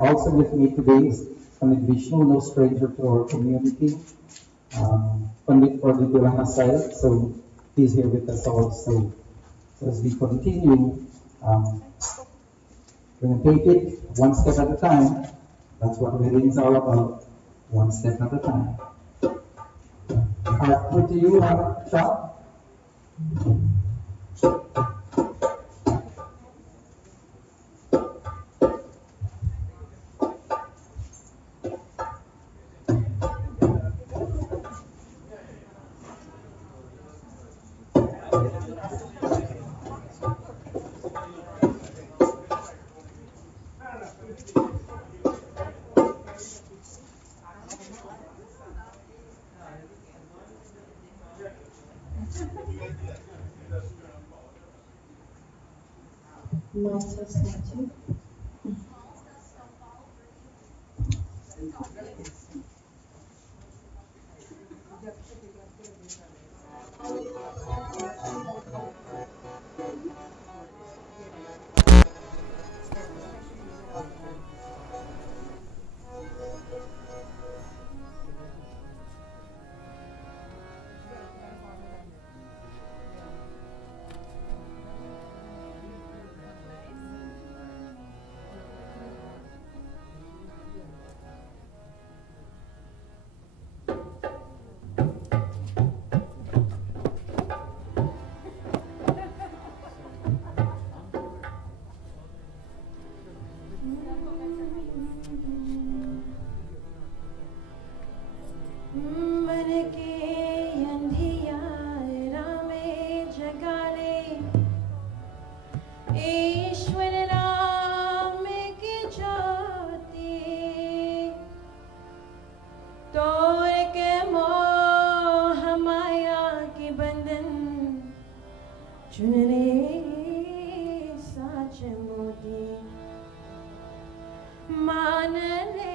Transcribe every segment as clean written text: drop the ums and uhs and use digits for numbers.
Also with me today is Pandit Vishnu, no stranger to our community. Pandit for the Durana side, so he's here with us also. So as we continue, um, we're going to take it one step at a time. That's what wedding is all about, one step at a time. Over to you, Shah. Thank you. मन के अंधियारा में जगा ले ईश्वर नाम की ज्योति तोड़ के मोह माया के बंधन चुन ले साच मोती मान ले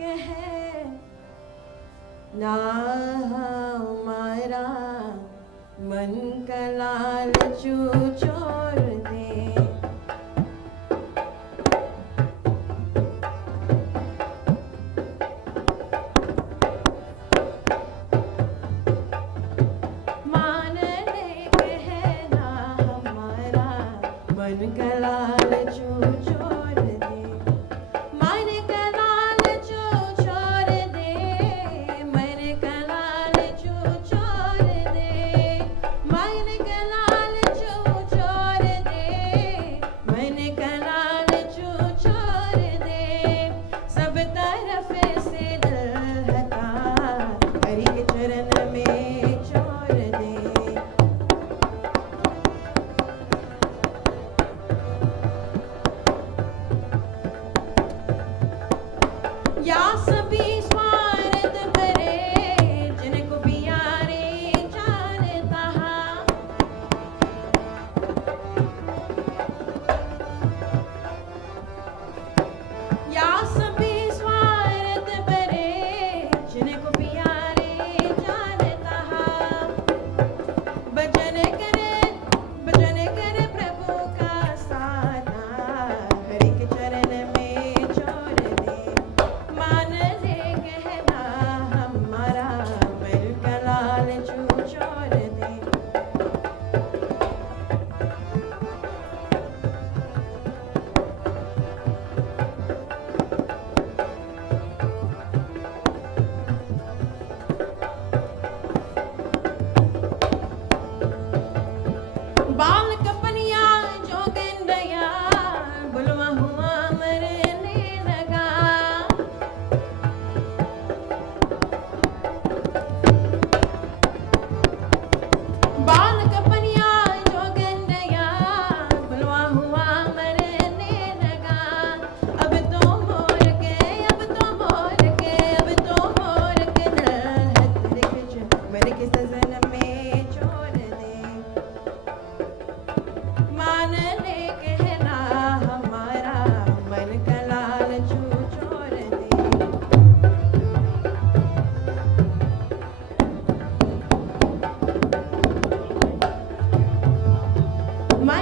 कह ना हमारा मन का लालच छोड़ दे मान ले कह ना हमारा मन का लालच छोड़ दे मन का लालच छोड़ दे मन का लालच छोड़ दे मन का लालच छोड़ दे मन का लालच छोड़ दे सब तरफ से दिल हटा हरि के चरण में छोड़ दे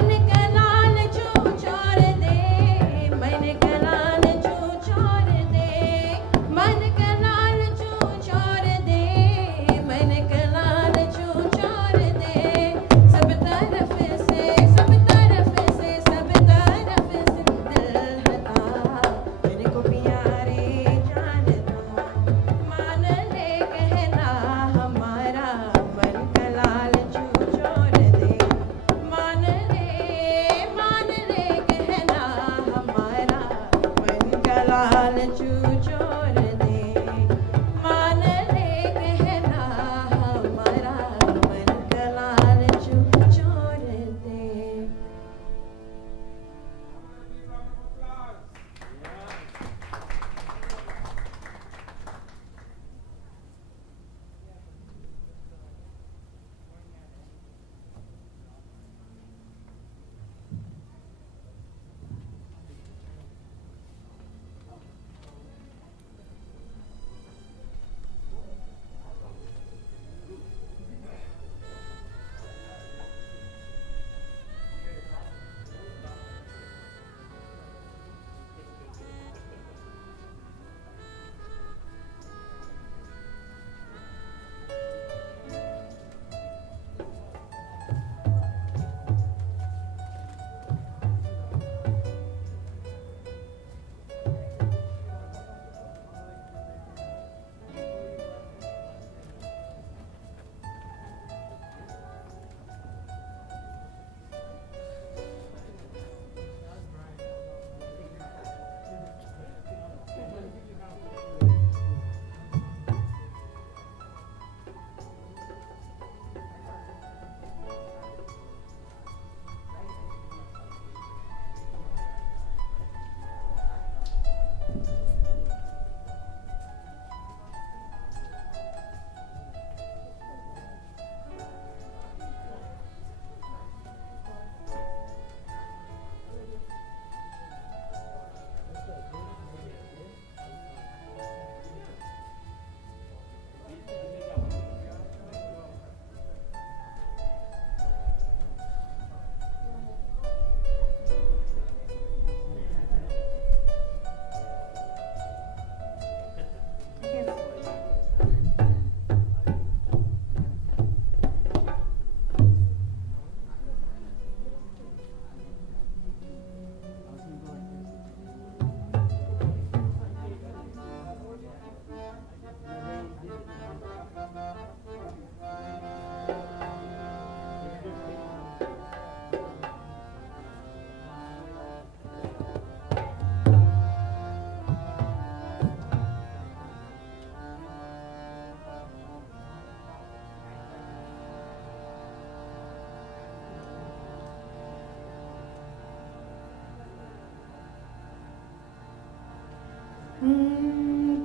मन का लाल चू छोड़ दे, मन का लाल चू छोड़ दे, मन का लाल चू छोड़ दे, मन का लाल चू छोड़ दे। सब तरफ से सब तरफ से सब तरफ से दिल हटा, मेरे को प्यारे जानता, मान ले कहना हमारा, मन का लाल चू छोड़ दे। मान ले कहना हमारा, मन का लाल चू छोड़ दे। मान ले कहना हमारा, मन का लाल चू छोड़ दे।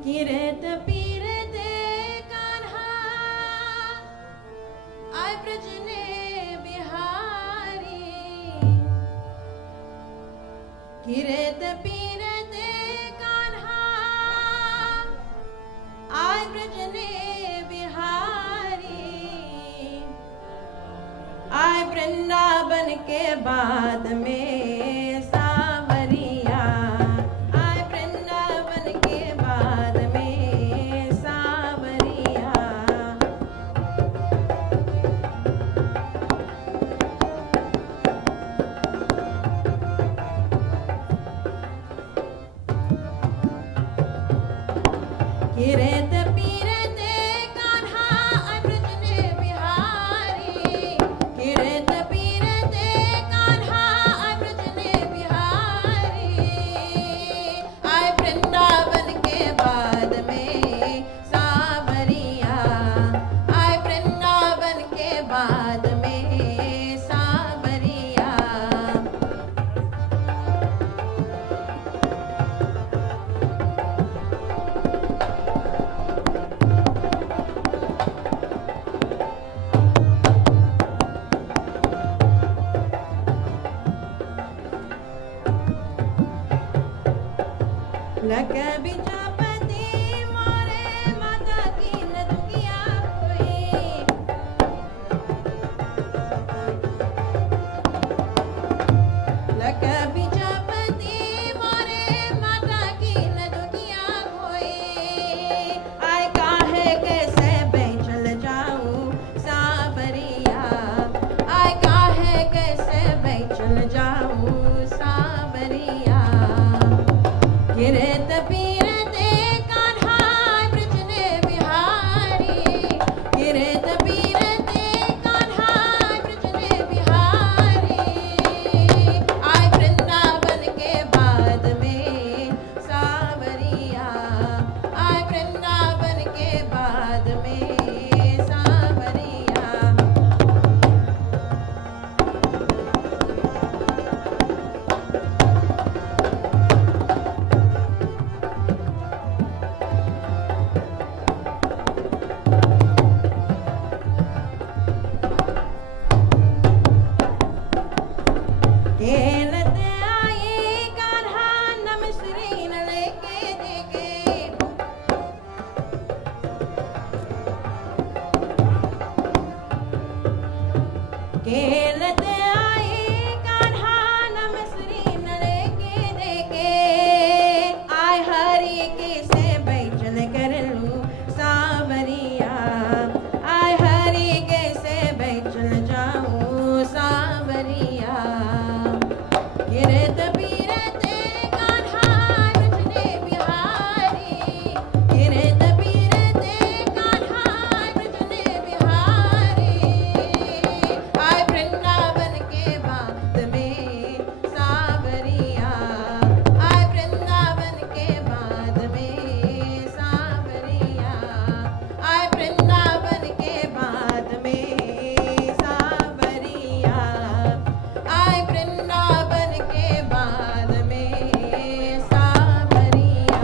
किरत पीरत कान्हा, आय ब्रज ने बिहारी। किरत पीरत कान्हा, आय ब्रज ने बिहारी। आय वृंदावन के बाद में सावरिया, आय वृंदावन के बाद में सावरिया। किरत पीरत कान्हा, आय ब्रज ने बिहारी। किरत पीरत कान्हा, आय ब्रज ने बिहारी। आय वृंदावन के बाद में सावरिया, आय वृंदावन के बाद में सावरिया। लक बिजापति मोरे माता की न दुखिया कोई। वृंदावन के बाद में सावरिया।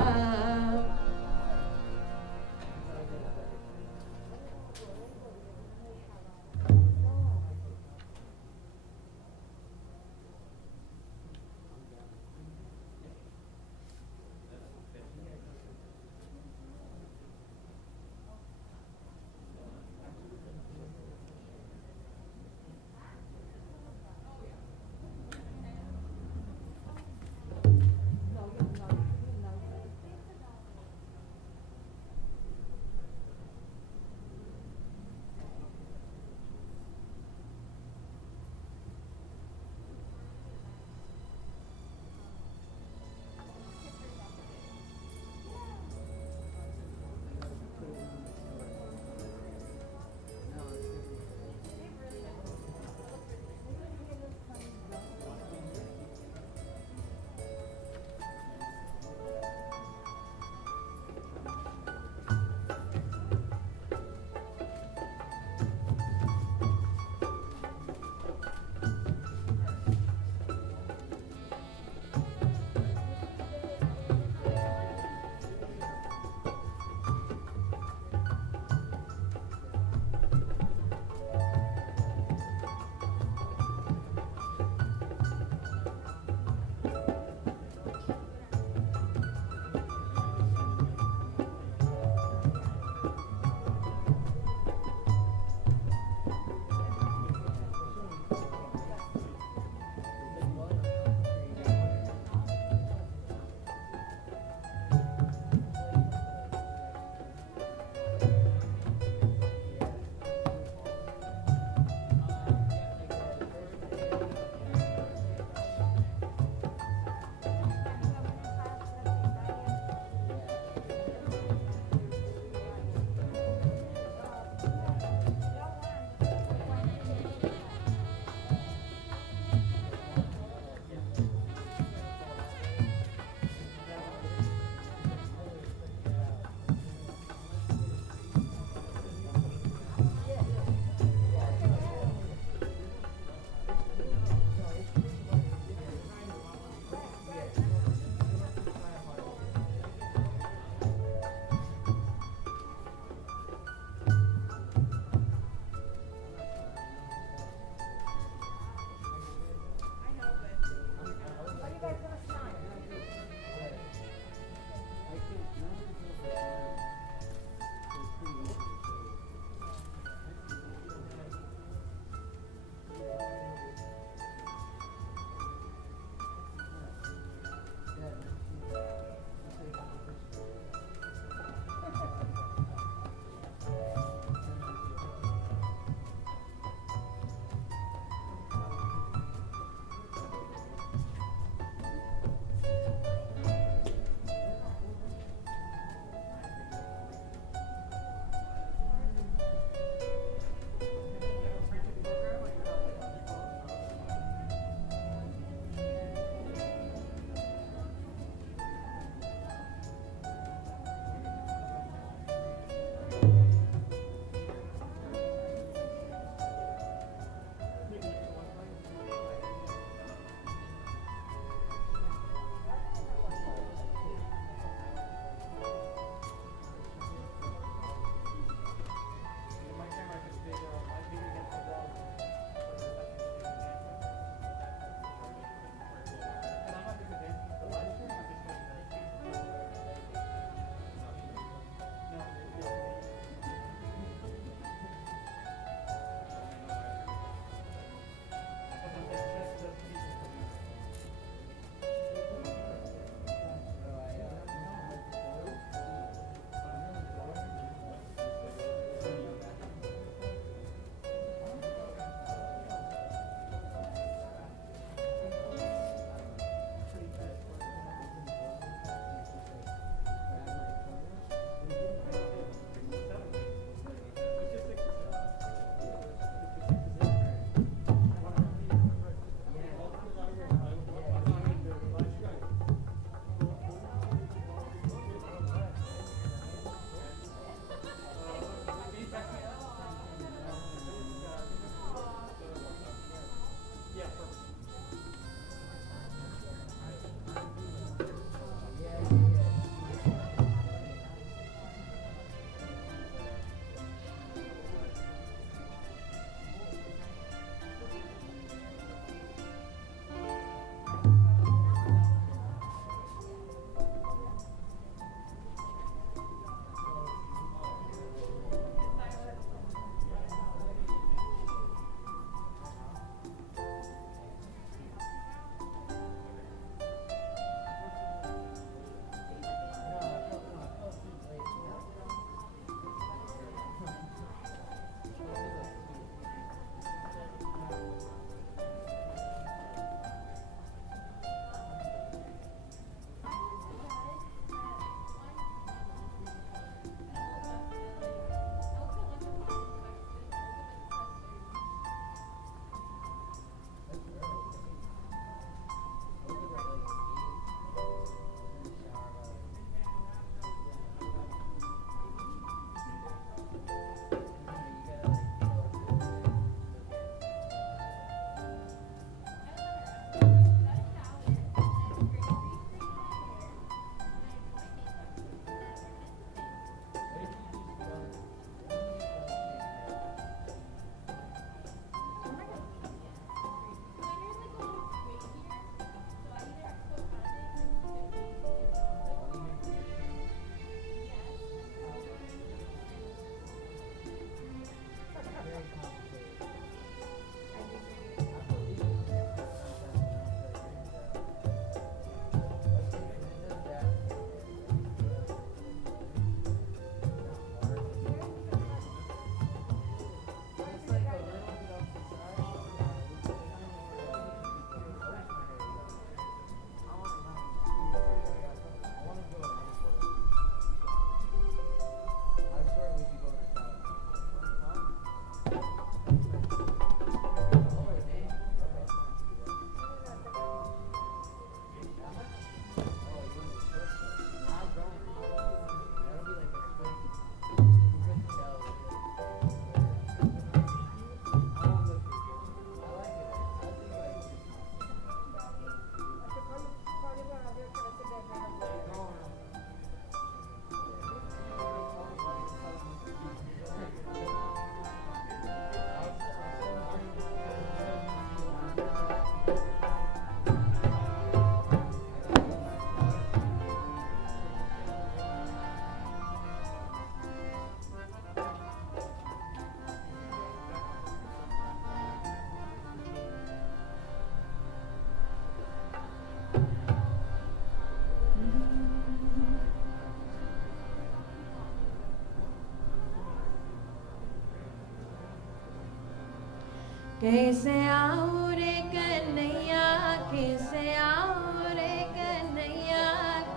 कैसे आऊं रे कन्हैया, कैसे आऊं रे कन्हैया,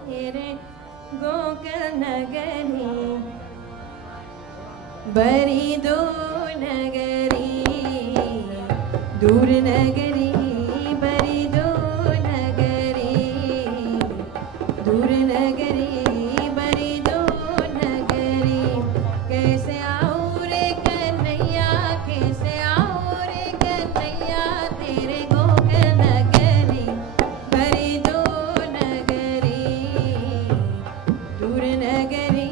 तेरे गोकुल नगरी बड़ी दूर नगरी, दूर नगरी बड़ी दूर नगरी, दूर नगरी बड़ी दूर नगरी। कैसे आऊं रे कन्हैया, कैसे आऊं रे कन्हैया, तेरे गोकुल नगरी बड़ी दूर नगरी, दूर नगरी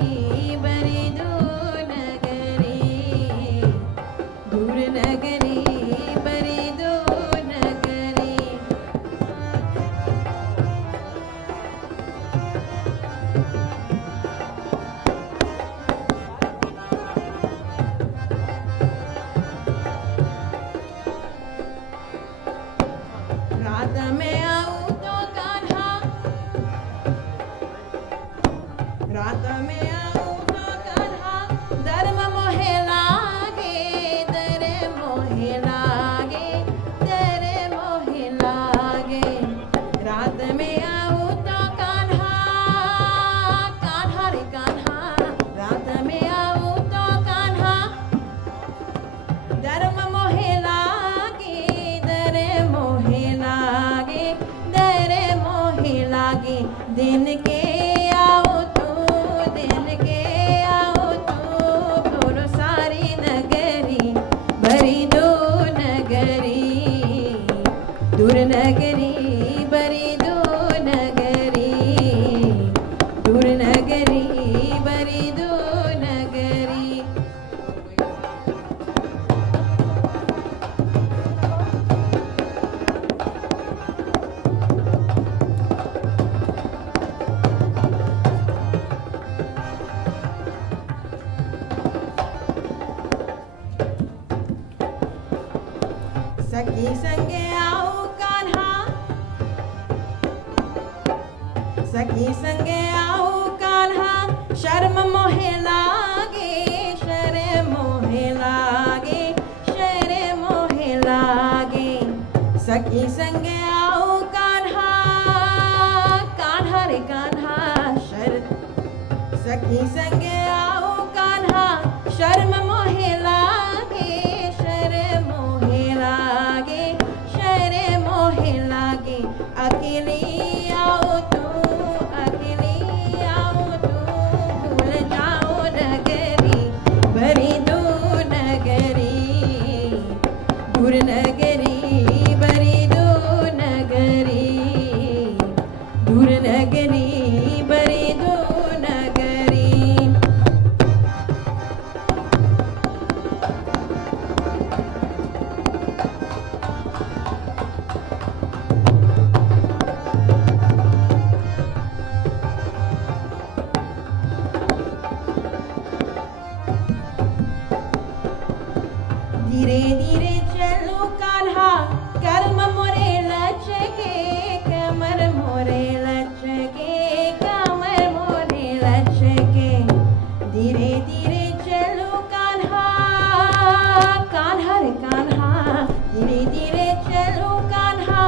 बड़ी दूर नगरी, दूर नगरी बड़ी दूर नगरी। रात में आऊं तो कान्हा, रात में आऊं तो कान्हा, धर्म मोहे लागे, तेरे मोहे लागे, तेरे मोहे लागे। रात में आऊं तो कान्हा, कान्हा रे कान्हा, रात में आऊं तो कान्हा, धर्म मोहे लागे, दरे मोहे लागे, दरे मोहे लागे। दिन के आओ तू, दिन के आओ तू, बोलो सारी नगरी बड़ी दूर नगरी, दूर नगरी बड़ी दूर नगरी, दूर नगरी बड़ी दूर नगरी। सखी संगे आओ कान्हा, सखी संगे आओ कान्हा, शर्म मोहे लागे, शर्म मोहे लागे, शर्म मोहे लागे। सखी संगे आओ कान्हा, कान्हा रे कान्हा, सखी संगे आओ कान्हा, शर्म मोहे लागे, शर्म मोहे लागे, शर्म मोहे लागे। अकेली आओ तू, अकेली आओ तू, भूल जाओ नगरी बड़ी दूर नगरी, दूर नगरी बड़ी दूर नगरी, दूर नगरी बड़ी दूर नगरी। धीरे धीरे चलो कान्हा, कर्म मोरे लचके, कमर मोरे लचके, कमर मोरे लचके। धीरे धीरे चलो कान्हा, कान्हा रे कान्हा, धीरे धीरे चलो कान्हा,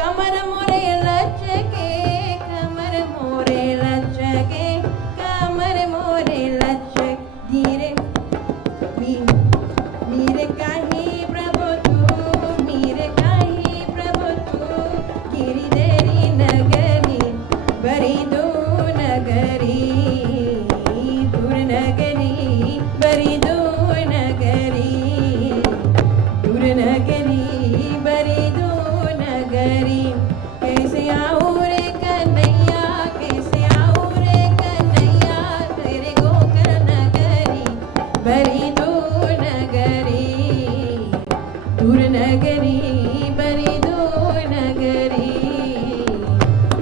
कमर मोरे लचके, कमर मोरे लचके, कमर मोरे लचके। धीरे मीरे कहीं प्रभु तू, मीरे कहीं प्रभु तू, गिरिधरी नगरी बड़ी दूर नगरी, दूर नगरी बड़ी दूर नगरी, दूर नगरी बड़ी दूर नगरी। कैसे आऊं रे कन्हैया, कैसे आऊं रे कन्हैया, तेरे गोकुल नगरी बड़ी दूर नगरी, दूर नगरी बड़ी दूर नगरी,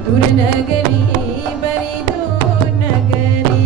दूर नगरी बड़ी दूर नगरी।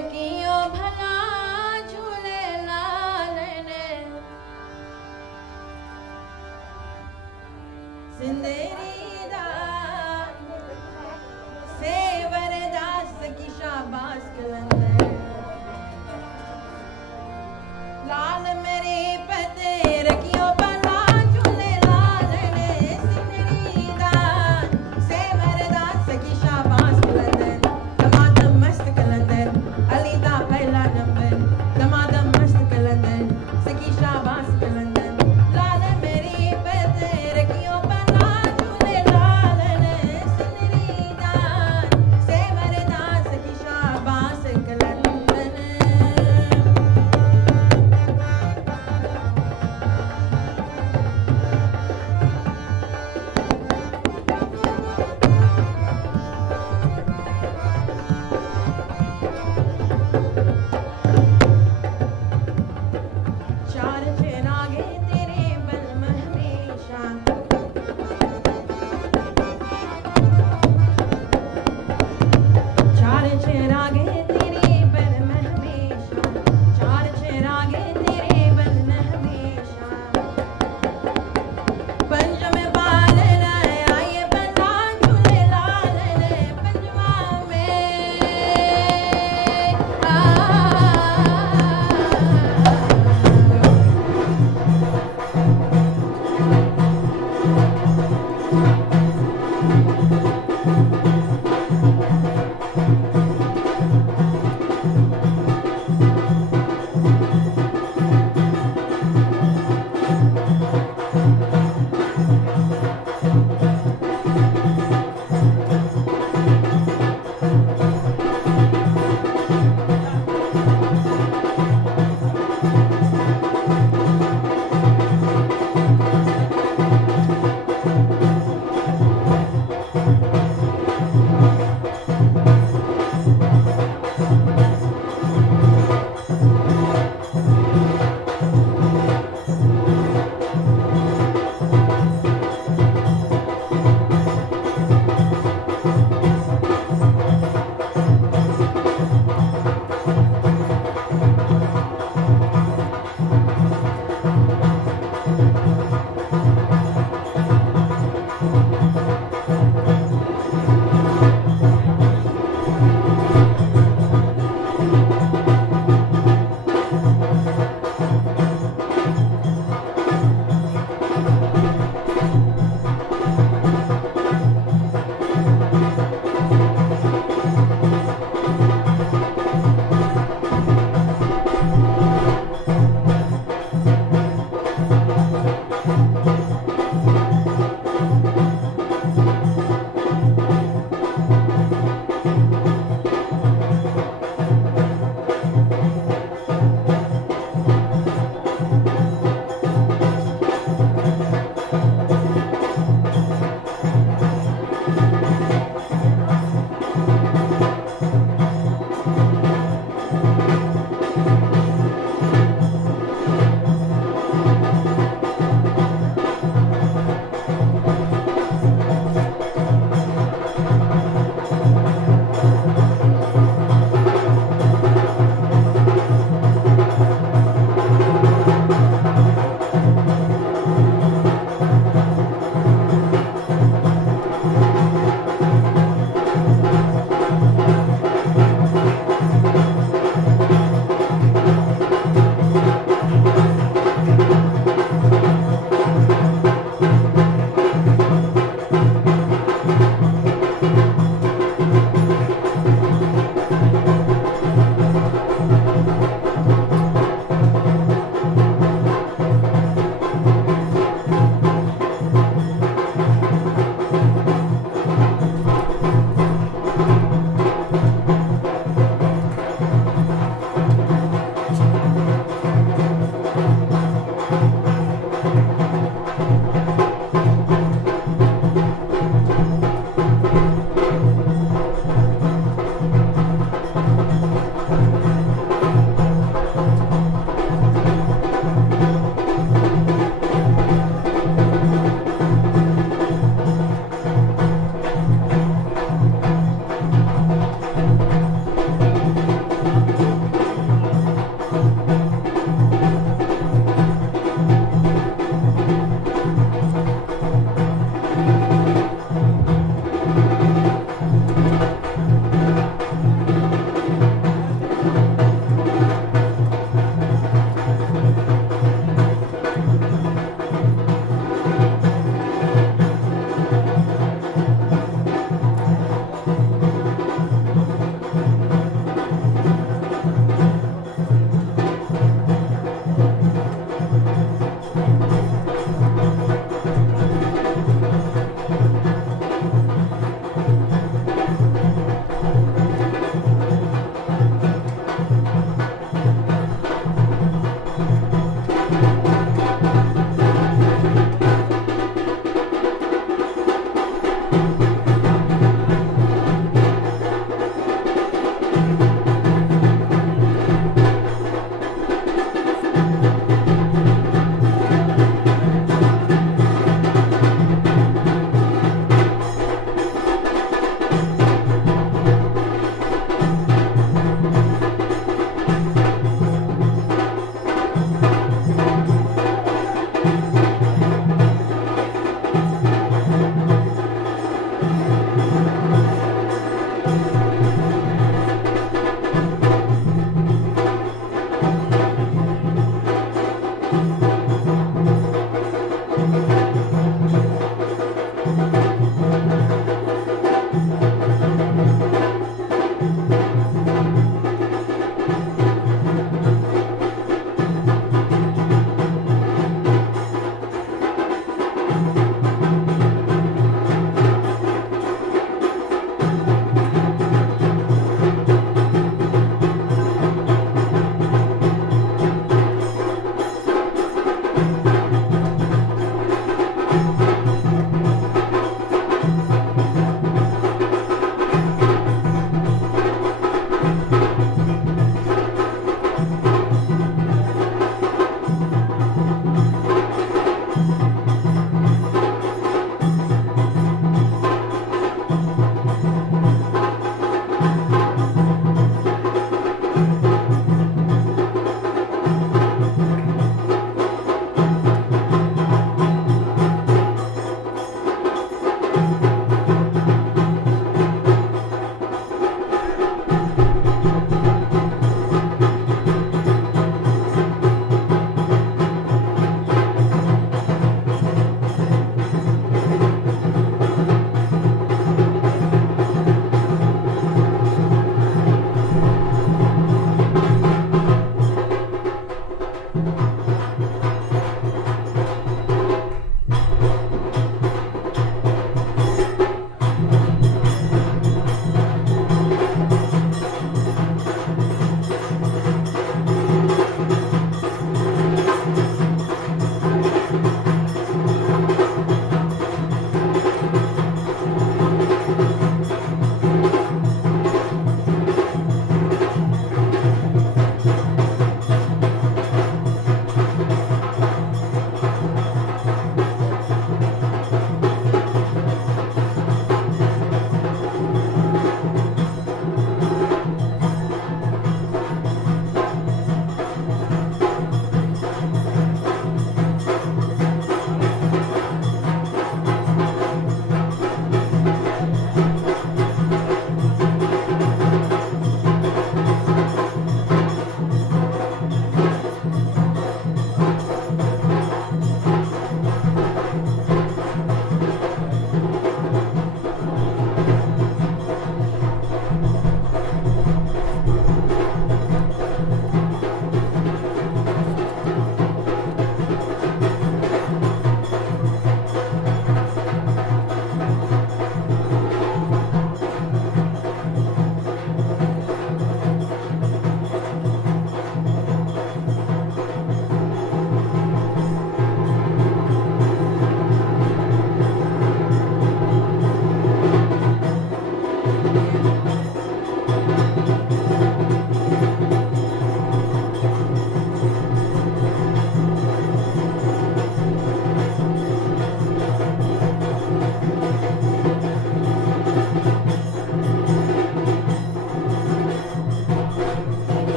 कियो भला झूलेलाल ने सिंदरी दा सेवर दास की शाबाश कलंदर लाल मेरे पते रखियो भला झूलेलाल ने सिंदरी दा सेवर दास की शाबाश कलंदर तमाम मस्त कलंदर अली दा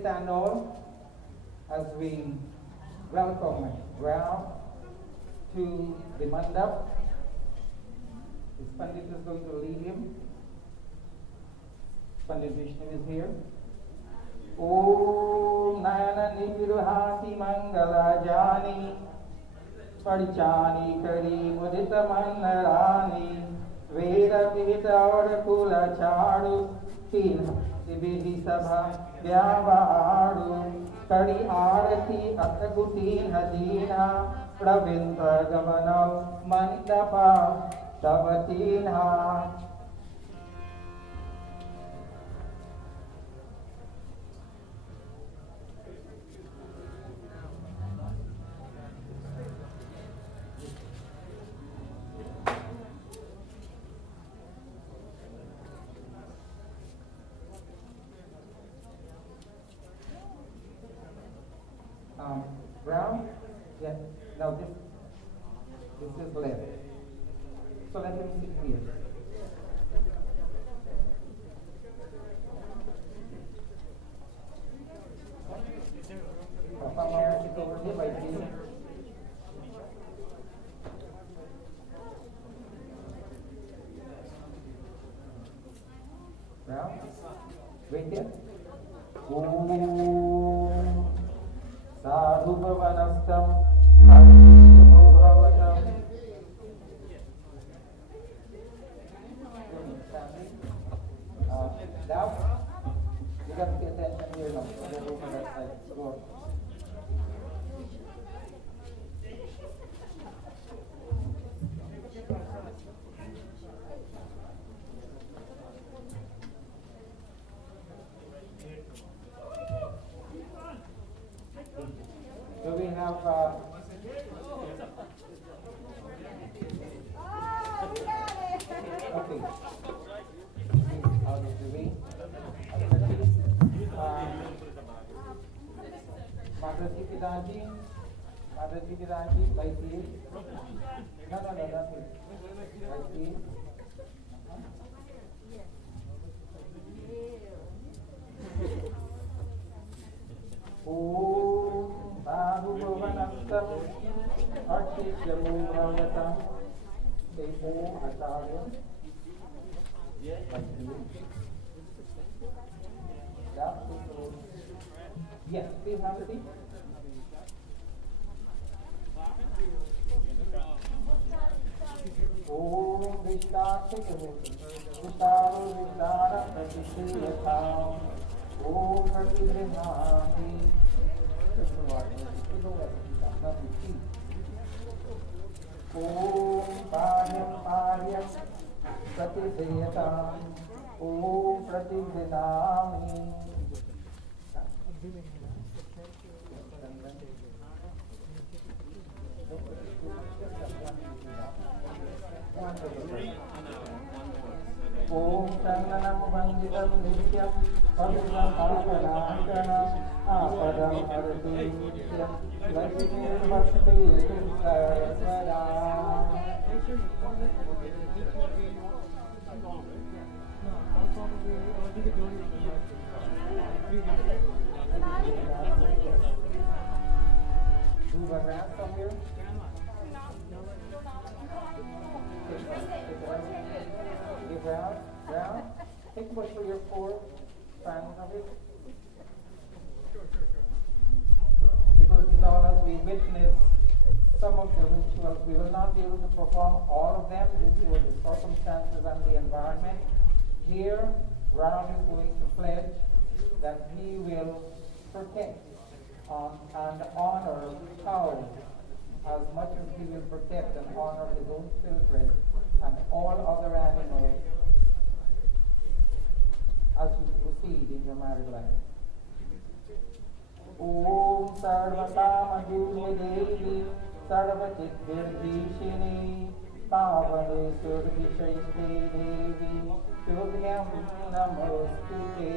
stand all as we welcome Ram to the mandap. His Pandit is going to lead him. Pandit Vishnu is here. Om Nayana Niviruhati Mangala Jani Parichani Kari Mudita Manarani Veda Vita Aur Kula Chadu Teen Dividhi Sabha Vyavadu Kari Arati Atagutin Hadina Pravindra Gamanam Mandapa Tavatinha. Brown? Yeah. Now this is left. So let him sit here. Papa mau sit over here by here. Brown? Wait here. Om Sadhu Bhavanastam Adhishimo Bhavatam. Now, you got to pay attention here now. Go over that side. Go. So we have okay. Out of the way. Madhuri Pidaji, by here. No, nothing. By here. Om Sadhu Bhavanastam Artishyamo Bhavatam. Say Om Acharya. Yes, please have a seat. Om Vishnu Vishnu Vishnu Pratishthatam Om Pratishthamami. Om Paryam Paryam Pratishthatam Om Pratishthamami. Om Sannanam Vanditam Nityam Pavitam Pavanantanam Apadam Arati Nityam Lakshmi Vasti Sarvada. Do a wrap from here. Give round. Take a push for your 4 fans of it. Because as we witness some of the rituals, we will not be able to perform all of them due to the circumstances and the environment. Here, Ram is going to pledge that he will protect and honor cows as much as he will protect and honor his own children and all other animals as you proceed in your married life. Om Sarvata Madhurya Devi Sarvatik Virgishini Pavane Survishaiste Devi Shubhyam Namostute.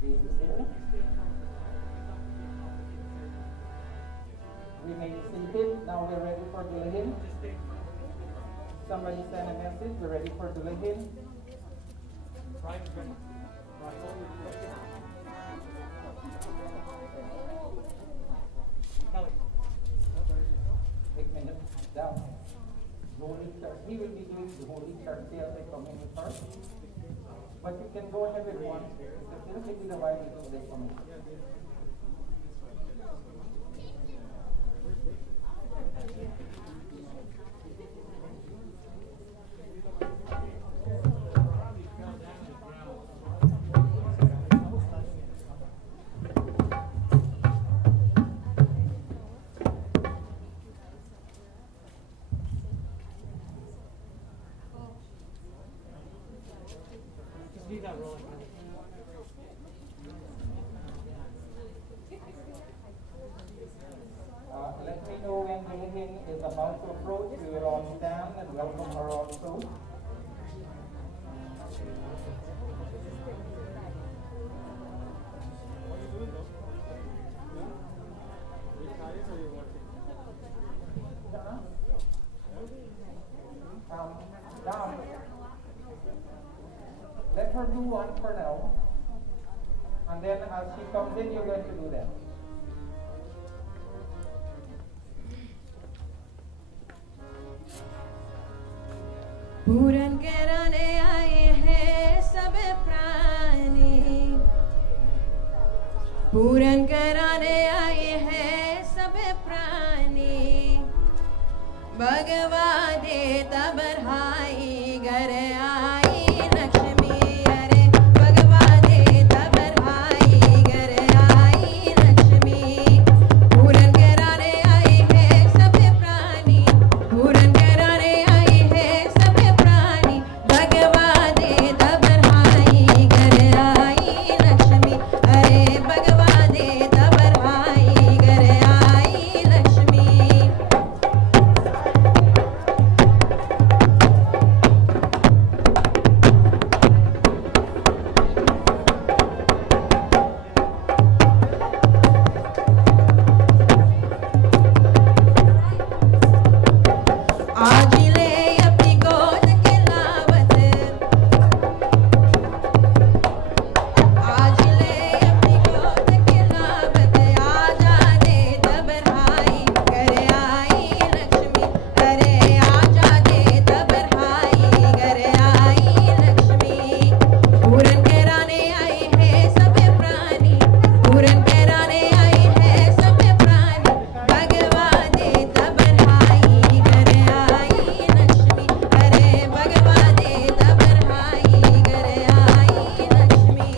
Jesus here. Remain seated. Now we're ready for Dulehin. Somebody send a message. We're ready for Dulehin. Take minutes down. Holy Church. He will be doing the Holy Church here they come in first. But you can go ahead with one. It'll give you the right to do the commission. Let me know when Gillian is about to approach. We will all stand and welcome her also. Down. Let her do one for now. And then as she comes in, you're going to do that. पूरन कराने आए हैं सब प्राणी पूरन कराने आए हैं सब प्राणी भगवा दे तबरहाई घर आई लक्ष्मी अरे भगवा दे तबरहाई घर आई लक्ष्मी पूरन कराने आए हैं सब प्राणी पूरन कराने आए हैं सब प्राणी भगवा दे तबरहाई घर आई लक्ष्मी अरे भगवा दे तबरहाई घर आई लक्ष्मी आज ले अपनी गोद के लावत आज ले अपनी गोद के लावत आजा दे तबरहाई घर आई लक्ष्मी अरे आजा दे तबरहाई घर आई लक्ष्मी पूरन कराने आए हैं सब प्राणी पूरन कराने आए हैं सब प्राणी भगवा दे तबरहाई घर आई लक्ष्मी अरे भगवा दे तबरहाई घर आई Lakshmi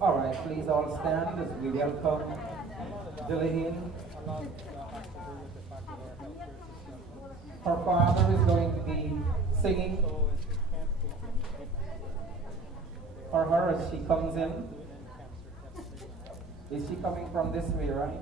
All right, please all stand as we welcome Gillian. Her father is going to be singing for her as she comes in. Is she coming from this way, right?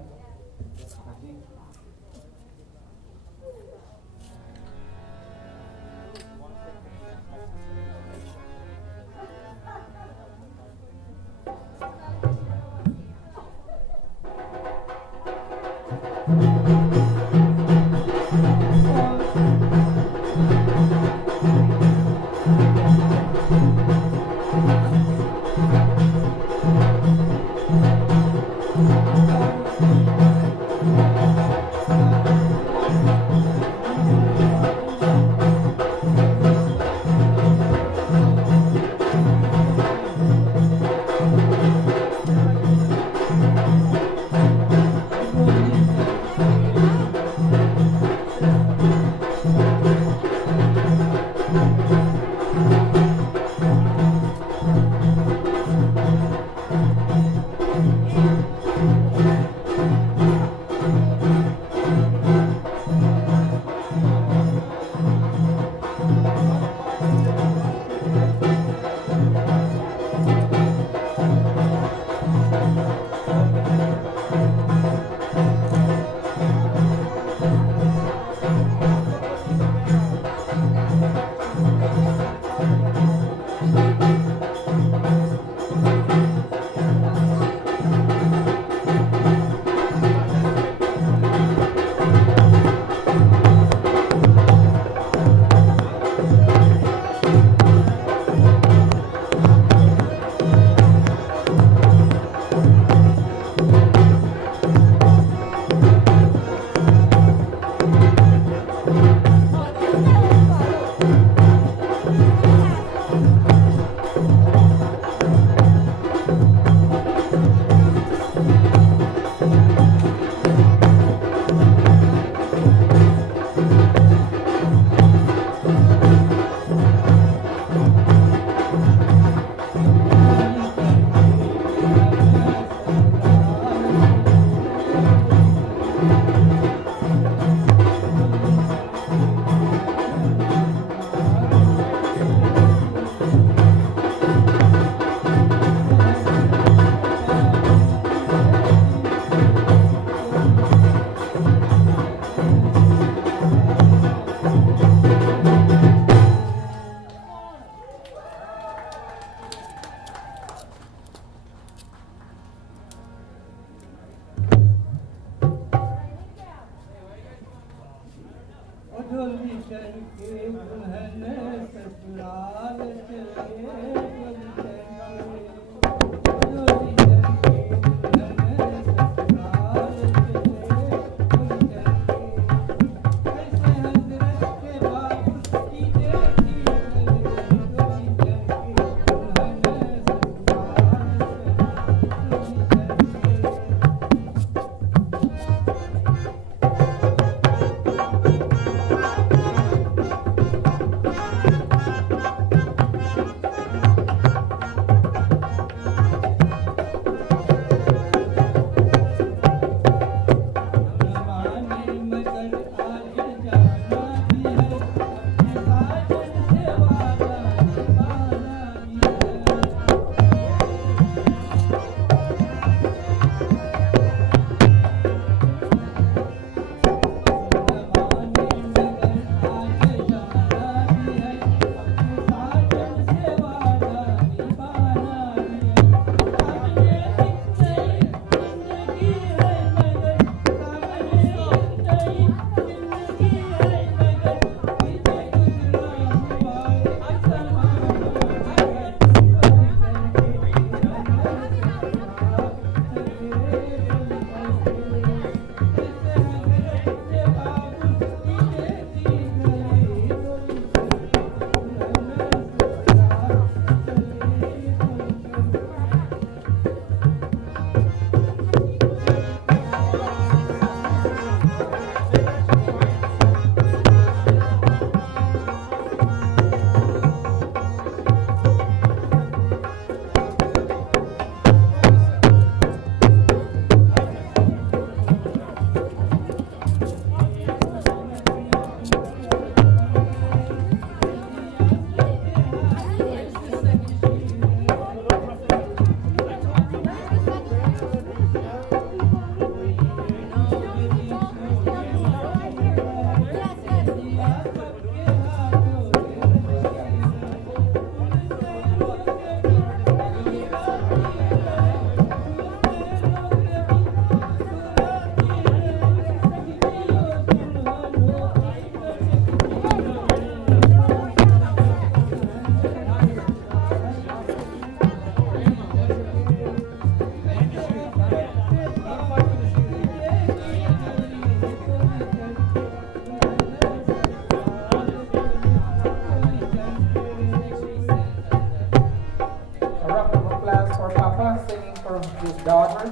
his daughter.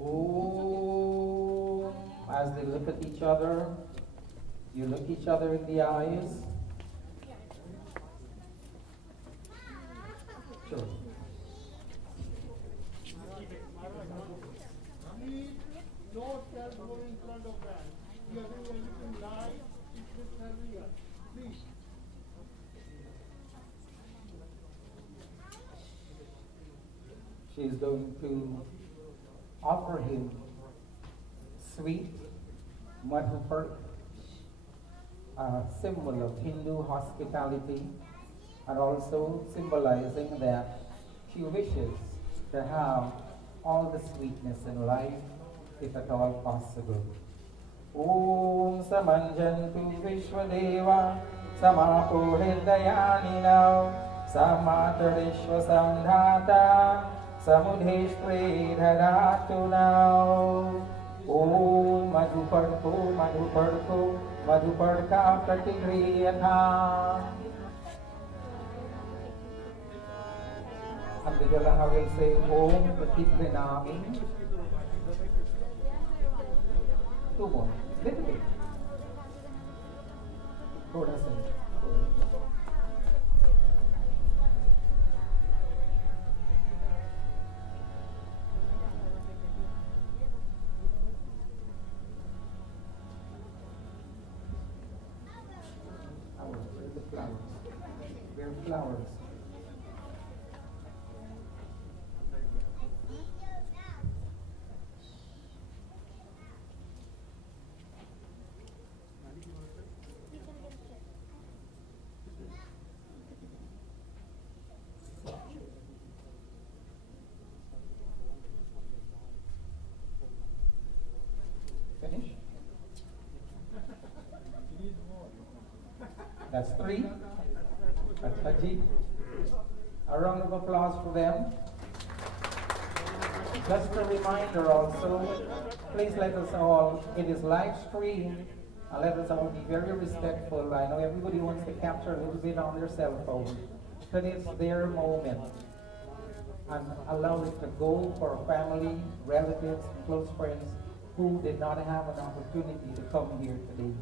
Oh, as they look at each other, you look each other in the eyes. Sure. No stand going in front of that. You are doing anything live, it's just not real. Please. She is going to offer him sweet madhupar, a symbol of Hindu hospitality, and also symbolizing that she wishes to have all the sweetness in life, if at all possible. Om Samanjantu Vishwadeva Samapo Hridayanina Samatarishwa Sandhata Samudheshtre Dharatu now. Om Madhuparko Madhuparko Madhuparka Pratigriyatha. And the Jalaha will say Om Pratigrinami. Two more. Little bit. Thoda sa. Where are the flowers? Where are flowers? Finish? That's three. That's Haji. A round of applause for them. Just a reminder also, please let us all, it is live stream, and let us all be very respectful. I know everybody wants to capture a little bit on their cell phone, but it's their moment. And allow it to go for family, relatives, close friends who did not have an opportunity to come here today.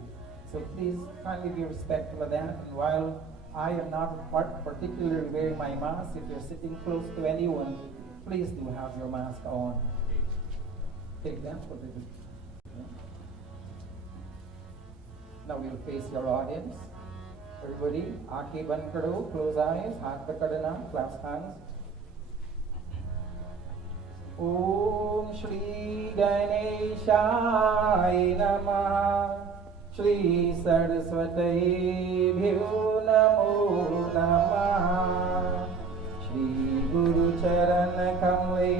So please kindly be respectful of that. And while I am not particularly wearing my mask, if you're sitting close to anyone, please do have your mask on. Take that for the Now we'll face your audience. Everybody, Aake Ban Karo, close eyes, Hath Kadana, clasp hands. Om Shri Ganeshaya Namah Shri Saraswati Bhyo Namo Namah Shri Guru Charan Kamle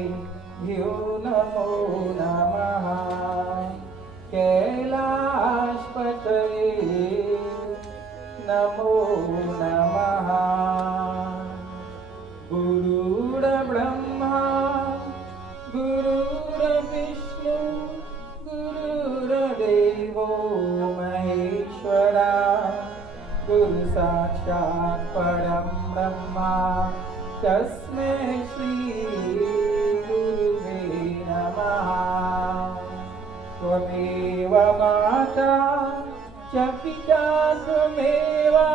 Bhyo Namo Namah Kailash Patale Namo Namah Guru Brahma Guru Vishnu Guru Devo Maheshwara Guru Sakshat Param Brahma Tasmai Shri Gurave Namaha Tvameva Mata Chapita Tvameva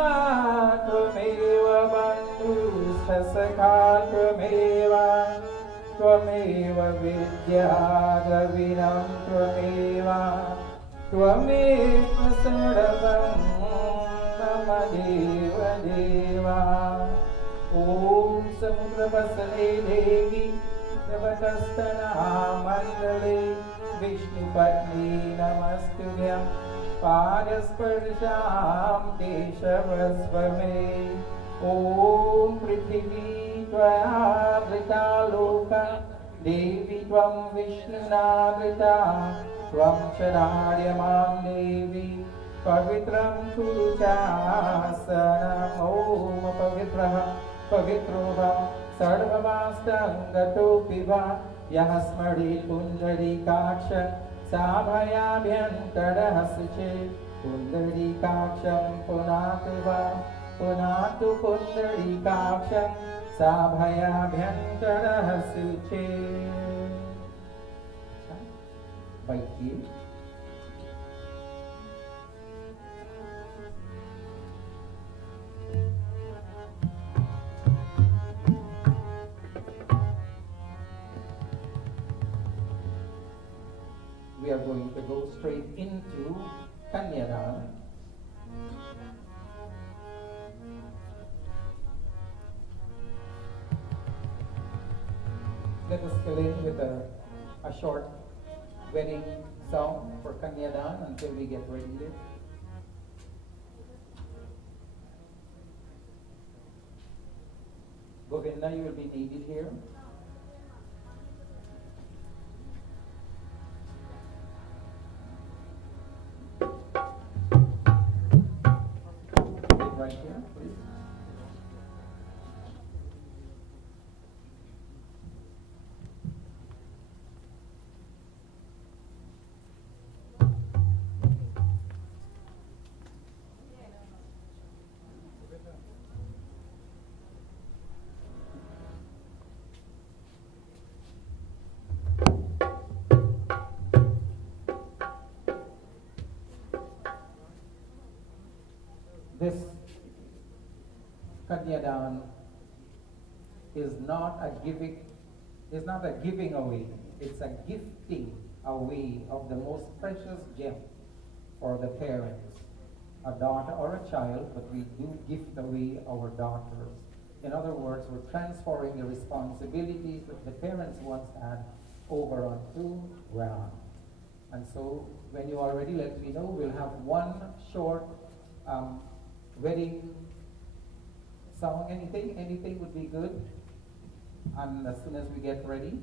Bandhu Sasakha Tvameva Tvameva Vidya Dravinam Tvameva Tvameva Sarvam Mama Deva Deva Om Samudra Vasale Devi Devatastana Mandale Vishnu Patni Namastudyam Parasparsham Keshavasvame Om Prithvi Tvaya Vrita Loka Devi Tvam Vishnuna Vrita Tvam Chararyamam Devi Pavitram Kuru Chasanam Om Pavitraha Pavitroha Sarvamastangato Piva Yahasmari Pundari Kaksha Sabhayabhyan Kadahasche Pundari Kaksham Punatva पुनातु पुण्डरीकाक्षं साभयाभ्यन्तरः शुचे बाइक की we are going to go straight into Kanyadan. Let us fill in with a short wedding song for Kanyadan until we get ready there. Govinda, you will be needed here. Right here, please. This Kanyadan is not a giving away, it's a gifting away of the most precious gem for the parents, a daughter or a child, but we do gift away our daughters. In other words, we're transferring the responsibilities that the parents once had over onto Ram. And so when you are ready, let me know. We'll have one short wedding song, anything would be good. And as soon as we get ready,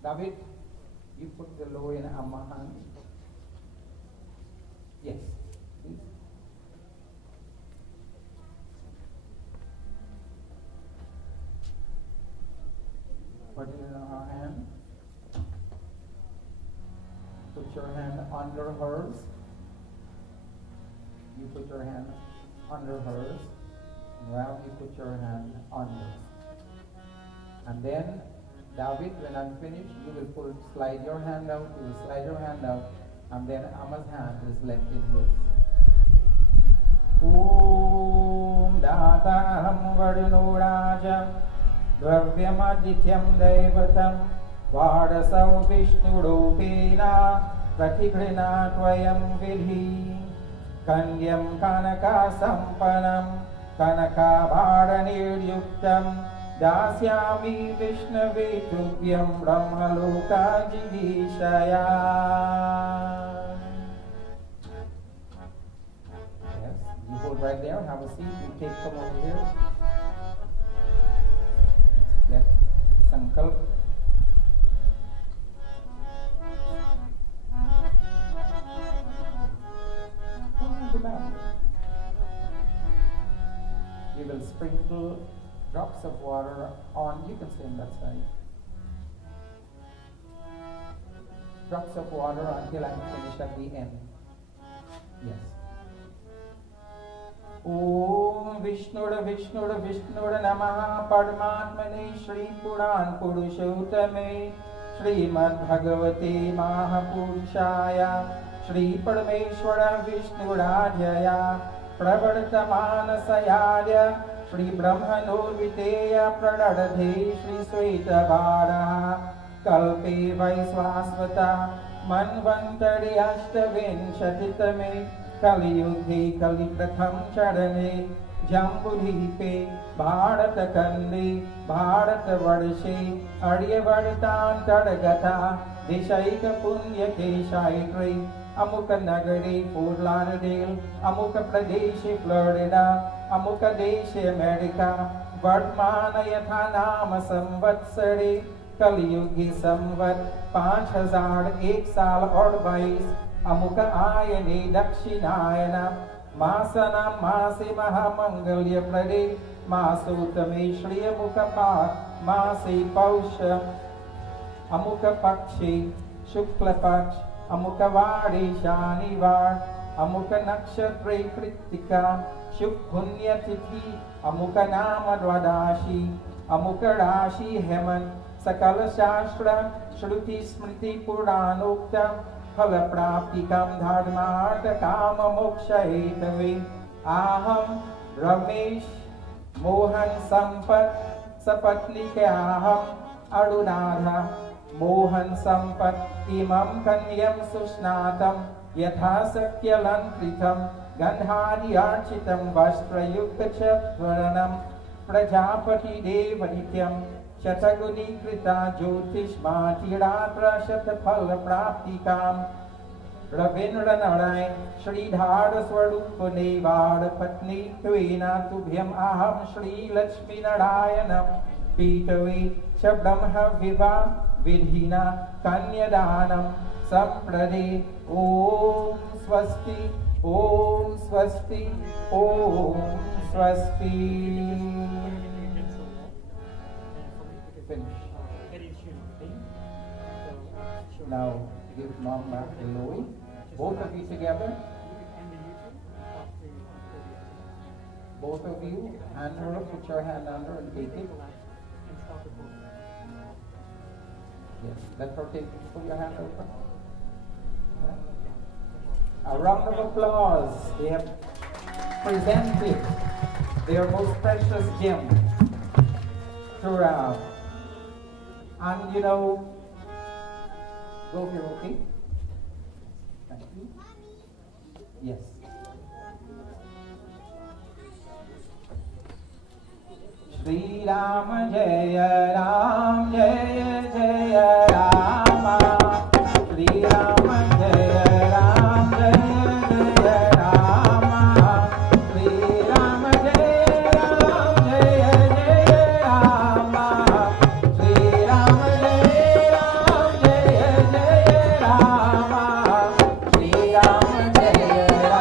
David, you put the law in Amma hand. Yes, please. Put it in her hand. Put your hand under hers. You put your hand under hers. Now you put your hand on it. And then, David, when I'm finished, you will slide your hand out, you will slide your hand out, and then Amma's hand is left in his. Om Datam Varno Raja Dravyamadityam Devatam Vadasau Vishnu Rupena Pratigrina Tvayam Vidhi Kanyam Kanaka Sampanam Kanaka Bharanir Dasyami Vishnave Tubhyam Brahmaloka Jigishaya. Yes, you hold right there, have a seat, you take some over here. Get Sankalp. You will sprinkle drops of water on, you can stay on that side. Drops of water until I'm finished at the end. Yes. Om Vishnura Vishnura Vishnura Namaha Padmatmane Shri Puran Purushottame Srimad Bhagavate Mahapurushaya Shri Parameshwara Vishnurajaya Pravartamanasayaya Shri Brahmanurviteya Pradadhe Shri Svetavara Kalpe Vaisvasvata Manvantari Ashtavinshatitame Kali Yudhe Kali Pratham Charane Jambudhipe Bharata Kandi Bharata Varshe Aryavaritan Tadagata Deshaika Punya Keshaitri Amuka Nagari Fort Lauderdale Amuka Pradesh Florida Amuka Deshe America Vartmana Yathanama Samvatsari Kaliyugi Samvat 5001 साल और 22 अमुक आयने दक्षिणायना मासना मासे महामंगल्य प्रदे मासोतमे श्री अमुक पाठ मासे पौष अमुक पक्षे शुक्ल पक्ष अमुक वारे शनिवार अमुक नक्षत्रे कृत्तिका शुभ पुण्य तिथि अमुक नाम द्वादशी अमुक राशि हेमंत सकल शास्त्र श्रुति स्मृति पुराणोक्त फल प्राप्तिकम धर्मार्थ काम मोक्ष हेतवे आहम रमेश मोहन संपत सपत्नीके आहम अरुणाधा मोहन संपत इमं कन्यं सुस्नातं यथा शक्यलंकृतं गंधादि अर्चितं वस्त्रयुक्त च वर्णं प्रजापति देव नित्यं शतगुणीकृता ज्योतिष्मातिरात्र शतफल प्राप्तिकाम रविन्द्र नारायण श्रीधार स्वरूप नेवार पत्नी त्वेना तुभ्यम अहम श्री लक्ष्मी नारायणम पीतवे च ब्रह्म विवाह विधिना कन्यादानम संप्रदे ओम स्वस्ति ओम स्वस्ति ओम स्वस्ति. Now give mom back the Louis. Both of you together. Both of you, hand her, put your hand under and take it. Yes, let her take it. Put your hand over. Yeah. A round of applause. They have presented their most precious gem throughout. And you know, go here, okay? Thank you. Yes. Shri Ram Jaya Ram Jaya Jaya Rama Shri Ram Jaya Ram Jaya Jaya Rama Shri Ram Jaya Ram Jaya Jaya Rama Shri Ram Jaya Ram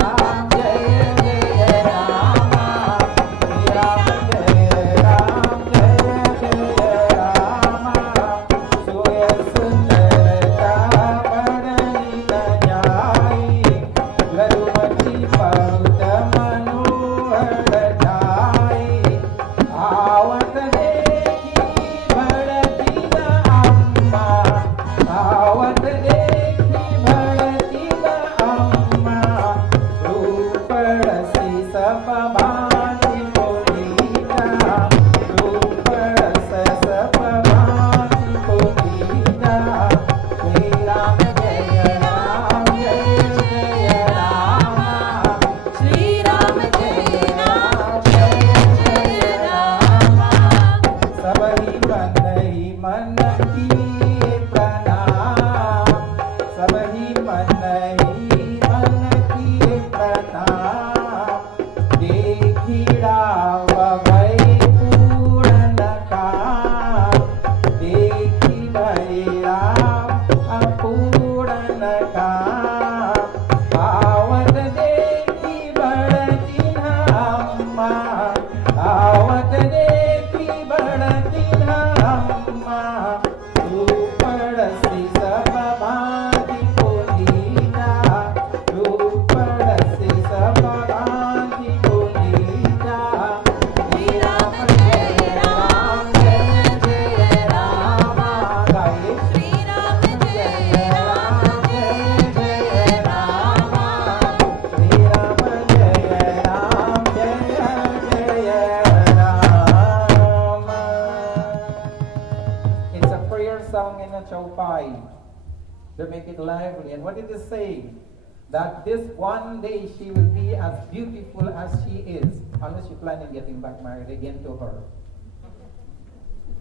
Jaya Jaya Rama Shri Ram Jaya Ram Jaya Jaya Rama Shri Ram Jaya Chopai to make it lively. And what did it say? That this one day she will be as beautiful as she is, unless you plan on getting back married again to her.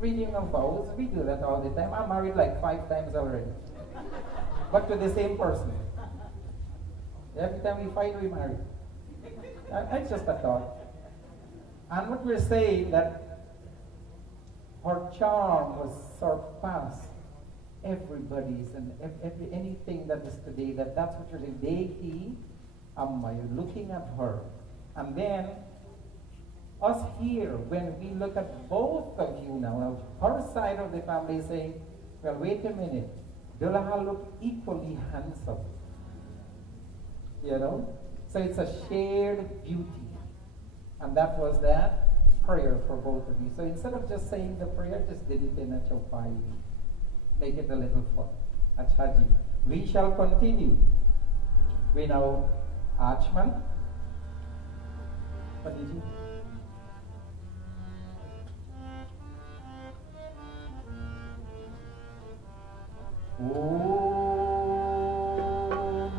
Reading of vows, we do that all the time. I'm married like 5 times already, but to the same person. Every time we fight, we marry. It's just a thought. And what we're saying that her charm was surpassed everybody's, and anything that is today, that's what you're saying. You're looking at her. And then us here, when we look at both of you now, her side of the family is saying, well, wait a minute, Dulaha look equally handsome. You know? So it's a shared beauty. And that was that prayer for both of you. So instead of just saying the prayer, just did it in a chopai. Make it a little fun. Achaji. We shall continue. We know Achman. What did you?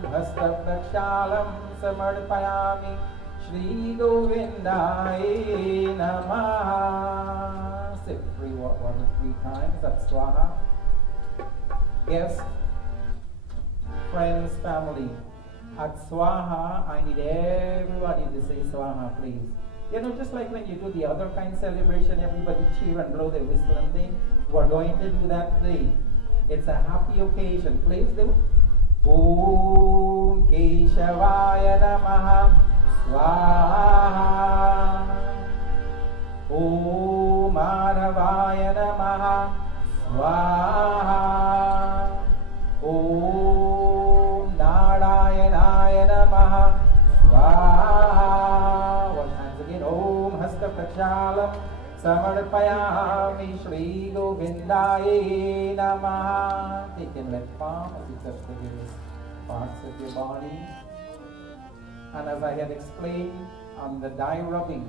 Hastapnakshalam samarpayami Shri Govindai Namaha. Sip free water 3 times. That's Swaha. Guests, friends, family. At Swaha, I need everybody to say Swaha, please. You know, just like when you do the other kind of celebration, everybody cheer and blow the whistle and thing. We're going to do that today. It's a happy occasion. Please do. Om Keshavaya Namaha Swaha. Om Madhavaya Namaha Swaha. Om Narayanaya Namaha Swaha. One hands again. Om Hasta Prakshalam Samarpayami Shri Govindaye Namaha. Take in left palm as you touch the various parts of your body. And as I had explained on the dye rubbing,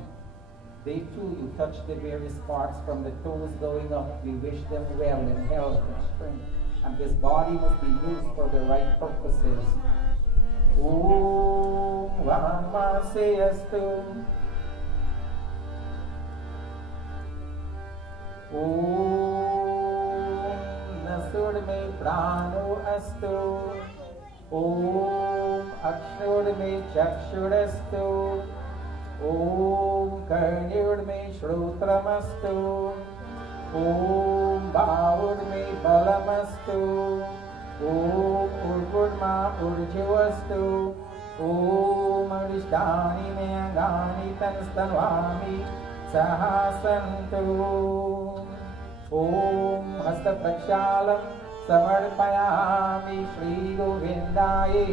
they too, you touch the various parts from the toes going up. We wish them well in health and strength. And this body must be used for the right purposes. Om Vamaseyastu. Om Nasur me prano astu. Om Akshur me chakshurastu. Om Karnur me shrotramastu. Om Bhavur me balamastu. Om Urgurma urjuvastu. Om Arishtani me angani tanstanvami sahasantu. Om Hasta Prakshalam Samarpayami Shri Govindaye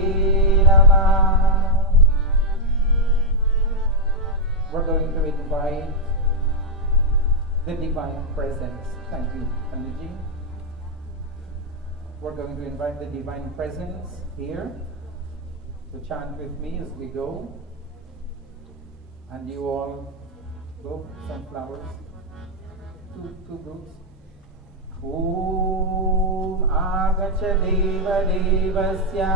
Namaha. We're going to invite the divine presence. Thank you, Anuji. We're going to invite the divine presence here to chant with me as we go. And you all go, some flowers, two groups. Om Agacha Deva Devasya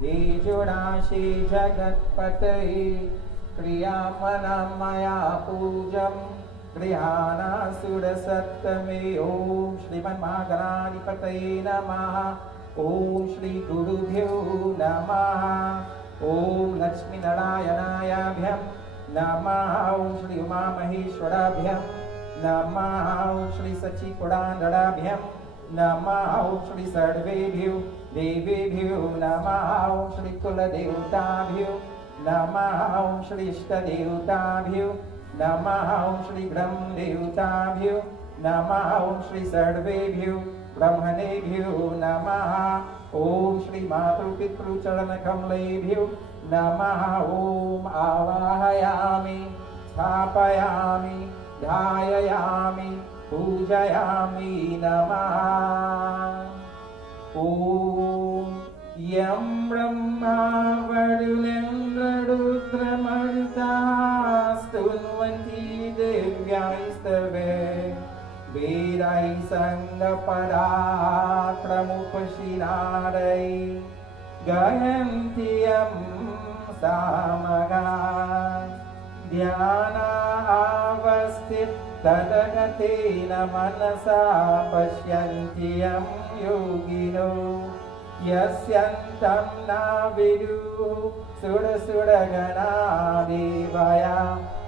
Dejodashi Jagatpataye Kriyamanamaya Pujam Grihana Sudasattame. Om Shriman Mahaganadipataye Namaha. Om Shri Gurubhyo Namaha. Om Lakshmi Narayanayabhyam Namaha. Om Shri Uma Maheshwarabhyam Namaha. Om Shri Sachipurandarabhyam Namaha. Om Shri Sarvebhyo Devebhyo Namaha. Om Shri Kuladevtabhyo Namaha. Om Shri Ishtadevtabhyo Namaha. Om Shri Brahmdevtabhyo Namaha. Om Shri Sarvebhyo Brahmanebhyo Namaha. Om Shri Matru Pitru Charana Kamlebhyo Namaha. Om Avahayami Thapayami Dhayayami Pujayami Namaha. Om Yam Brahma Varunendra Rudra Marta Stunvanti Devyaistave Ved जय संग पराक्रमुपशिनारै गयन्त्यं सामगा ध्यानावस्थिततदगतेन मनसा पश्यन्त्यं योगिनो यस्यन्तं न विदुः सुरसुरगणा देवया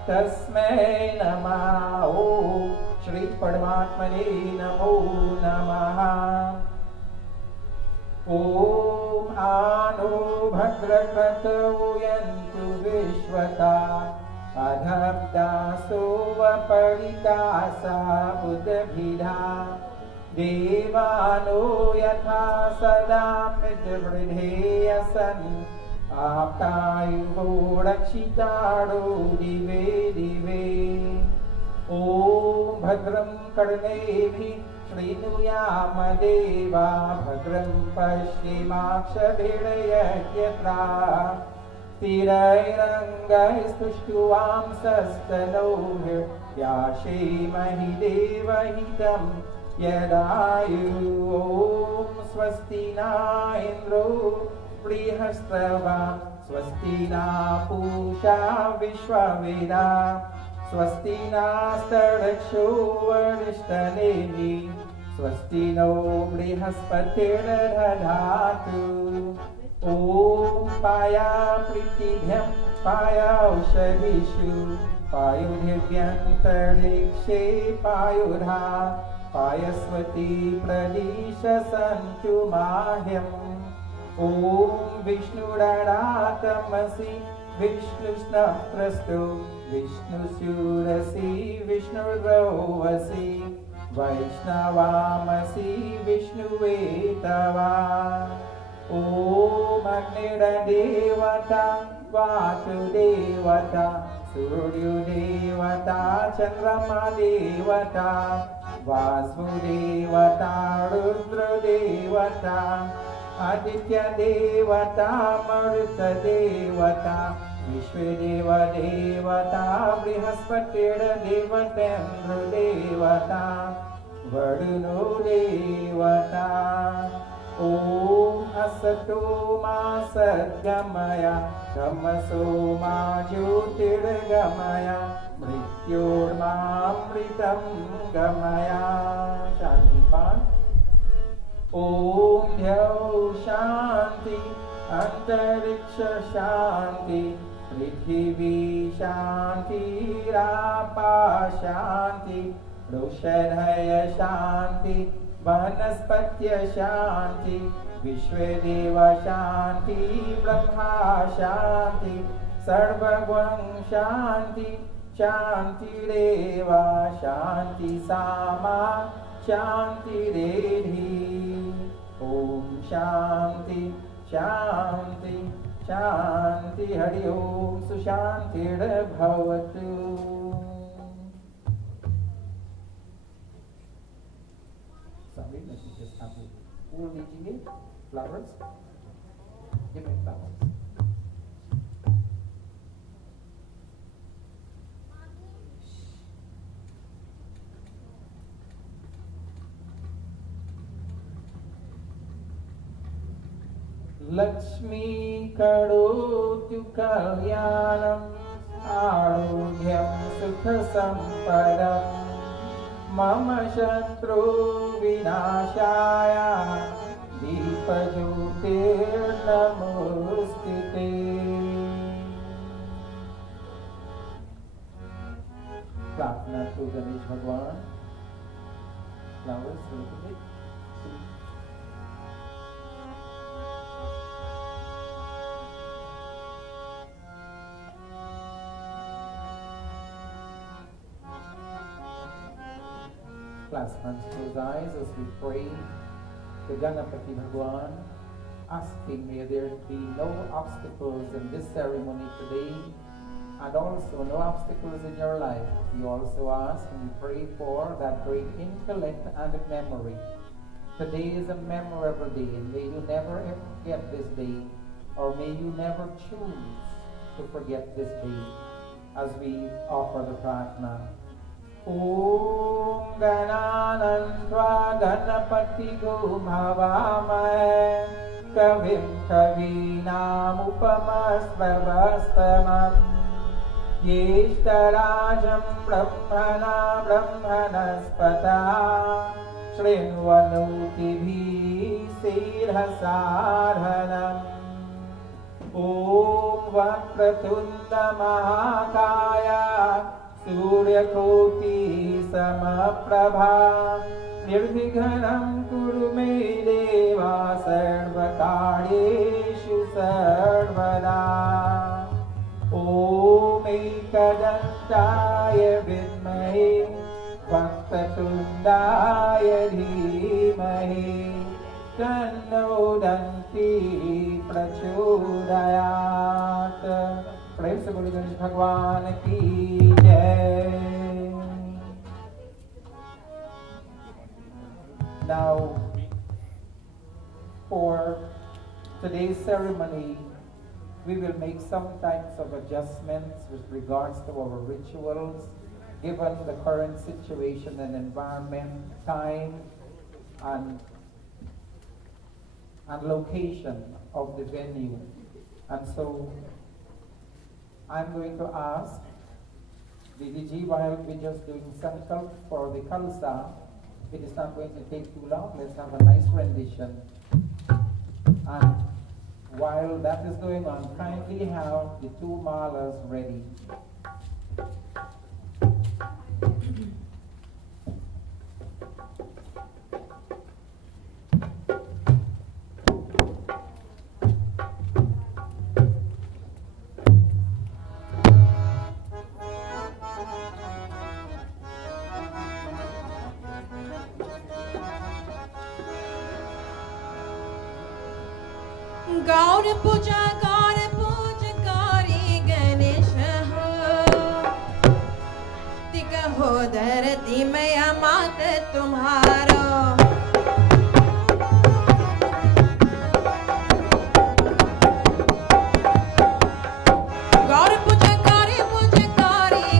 तस्मै नमः। ॐ श्री परमात्मने नमो नमः। ॐ आनो भद्रक्रतौ यन्तु विश्वता अधब्दासो वपरितासा उदभिधा देवानो यथा सदा मितवृधेयसन् आप्तायुः रक्षितारो दिवे दिवे। ॐ भद्रं कर्णेभिः शृणुयाम देवा भद्रं पश्येमाक्षभिर्यजत्रा स्थिरैरङ्गैस्तुष्टुवांसस्तनोभिर्व्याशेमहि देवहितं यदायुः। ॐ स्वस्ति न इन्द्रो बृहस्पतिर्वा स्वस्ति न पूषा विश्ववेदा स्वस्ति नास्तरक्षो वरिष्ठनेमि स्वस्ति नो बृहस्पतिर्दधातु। ॐ पाया प्रीतिभ्यं पायौषधिषु पायुधिव्यन्तरिक्षे पायुधा पायस्वती प्रदिश सन्तु माह्यम्। ॐ विष्णुररातमसि विष्णुस्नप्रस्थो विष्णुशूरसि विष्णुर्द्रौवसि वैष्णवामसि विष्णुवेतवा। ॐ अग्निर्देवता वायुदेवता सूर्यदेवता चन्द्रमादेवता वासुदेवता रुद्रदेवता आदित्यदेवता मरुतदेवता विश्वदेवदेवता बृहस्पतिर्देवतेन्द्रदेवता वरुणो देवता। ॐ असतो मा सद्गमय तमसो मा ज्योतिर्गमय मृत्योर्मामृतं गमय। शान्तिपाठ। ॐ द्यौ शान्ति अंतरिक्ष शान्ति पृथिवी शान्तिरापा शान्ति ऋषधय शान्ति वनस्पत्य शान्ति विश्वदेव शान्ति ब्रह्मा शान्ति सर्वगुण शान्ति शान्तिरेव शान्ति सामा शान्तिरेधि। ॐ शान्ति शान्ति शान्ति हरि ओम सुशान्तिर्भवतु। Sorry, let me just have it. Who will be giving flowers? Give me flowers. Lakshmi करोतु कल्याणम् आरोग्यं सुखसम्पदम् मम शत्रु विनाशाय दीपज्योतिर्नमोऽस्तुते। प्रार्थना to गणेश भगवान। Flowers will be it. Clasp hands, close eyes as we pray to Ganapati Bhagwan, asking may there be no obstacles in this ceremony today, and also no obstacles in your life. You also ask and you pray for that great intellect and memory. Today is a memorable day, and may you never forget this day, or may you never choose to forget this day as we offer the pratna. ॐ गणानन्त्वा गणपतिगो भवामहे कविं कवीनामुपमस्रवस्तमम् ज्येष्ठराजं ब्रह्मणा ब्रह्मणस्पता शृण्वन्नोतिभिः सेदसादनम् ॐ वक्रतुण्डमहाकाय सूर्यकोटिसमप्रभा निर्विघ्नं कुरु मे देव सर्वकार्येषु सर्वदा ॐ एकदन्ताय विद्महे वक्रतुण्डाय धीमहि तन्नो दन्ती प्रचोदयात्। प्रेम से बोलिए गणेश भगवान की जय। Now, for today's ceremony, we will make some types of adjustments with regards to our rituals, given the current situation and environment, time, and location of the venue. And so, I'm going to ask DDG, while we're just doing sankalp for the Khalsa, it is not going to take too long. Let's have a nice rendition. And while that is going on, kindly have the two malas ready. गौर पूजा कारी गणेश हो तिक हो धरती मैया मात तुम्हारो गौर पूजा कारी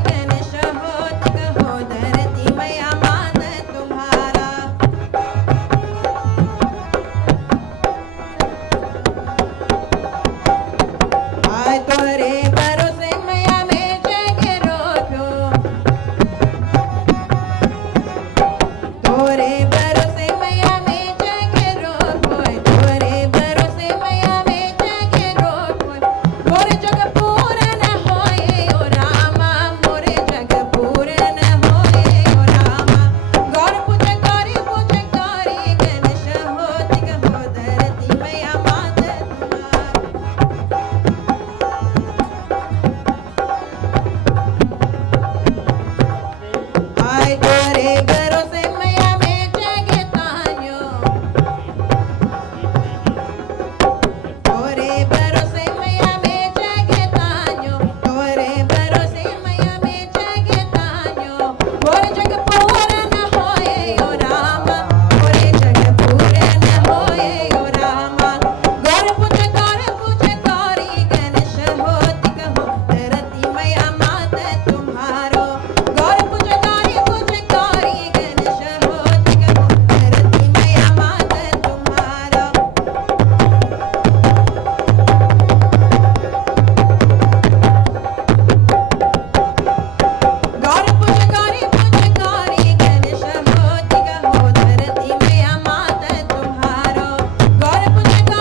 गणेश हो तिक हो धरती मैया मात तुम्हारा आय तोरे भरोसे मैया में जग रोठो तोरे भरोसे मैया में जग रोठो तोरे भरोसे मैया में जग रोठो मोरे जग पूर्ण होए ओ रामा मोरे जग पूर्ण होए ओ रामा गौर पूजा करी गणेश हो तिक हो धरती मैया मात आय तोरे भरोसे मैया में जग तान्यो तोरे भरोसे मैया में जग तान्यो तोरे भरोसे मैया में जग तान्यो मोरे जग पूर्ण होए ओ रामा मोरे जग पूर्ण होए ओ रामा गौर पूजा करी गणेश हो तिक हो धरती मैया मात तुम्हारो गौर पूजा करी गणेश हो तिक हो धरती मैया मात तुम्हारो गौर पूजा करी गणेश हो तिक हो धरती मैया मात तुम्हारो गौर पूजा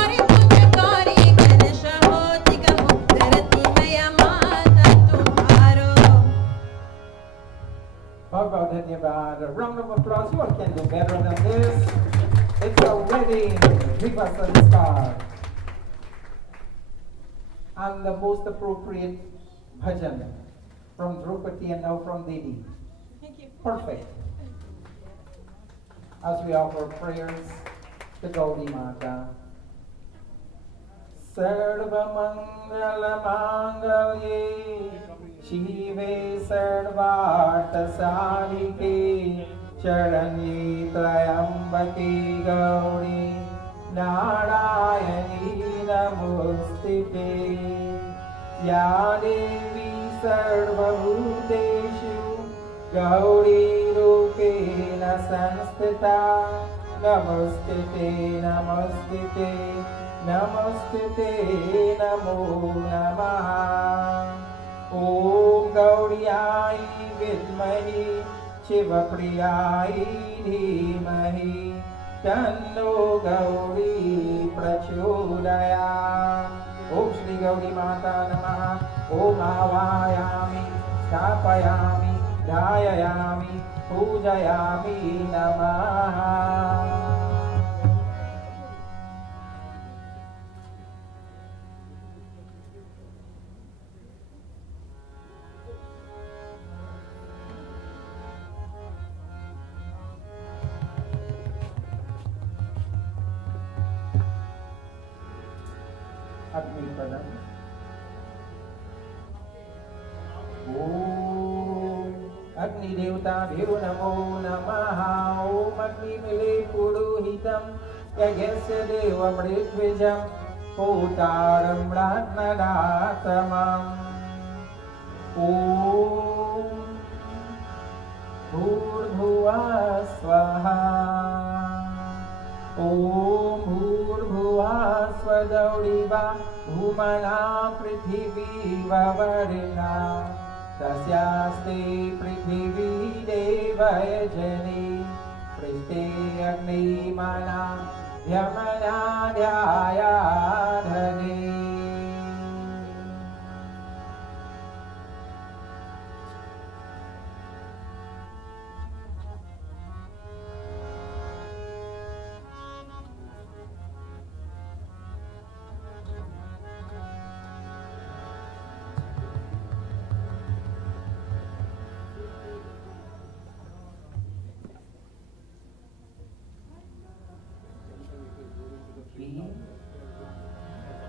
करी गणेश हो तिक हो धरती मैया मात तुम्हारो How about Dhanyavad? A round of applause. You all can do better than this. It's a wedding. Give us a star. And the most appropriate bhajan from Draupadi and now from Didi. Thank you. Perfect. As we offer prayers to Gauri Mata. सर्वमङ्गलमाङ्गल्ये शिवे सर्वार्थसाधिके शरण्ये त्र्यम्बके गौरी नारायणी नमोऽस्तुते या देवी सर्वभूतेषु गौरीरूपेण संस्थिता नमस्ते ते नमस्ते ते नमस्ते ते नमो नमः ॐ गौर्याय विद्महे शिवप्रियाय धीमहि तन्नो गौरी प्रचोदयात् ॐ श्री गौरी माता नमः ॐ आवाहयामि स्थापयामि ध्यायामि पूजयामि नमः अग्निपदम ओम अग्निदेवताभ्यो नमो नमः ओम अग्निमिले पुरोहितं यज्ञस्य देवमृद्विजं होतारं ब्राह्मणात्मदातमम् ओम भूर्भुवः स्वाहा ॐ भूर्भुवः स्वदौरिवा भूमना पृथिवी ववर्णा तस्यास्ते पृथिवी देवयजने पृष्ठे अग्निमना यमनाध्यायाधने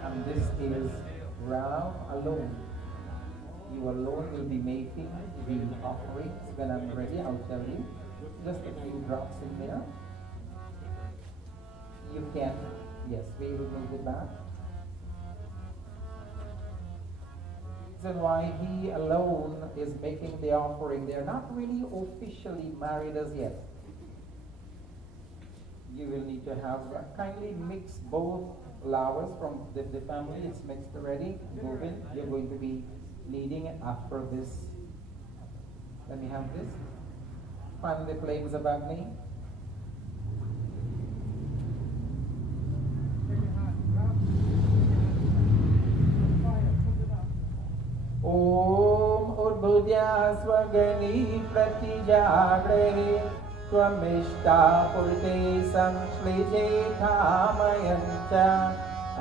and this is Ram alone. You alone will be making the offerings. When I'm ready, I'll tell you. Just a few drops in there. You can, yes, we will move it back. Reason why he alone is making the offering, they're not really officially married as yet. You will need to have kindly mix both flowers from the family. It's mixed already. Rovin, you're going to be leading it after this. Let me have this. Fan the flames of Agni. Om Urbudya Swagani Pratijagre Twamishta Purte Samshlije Kamayancha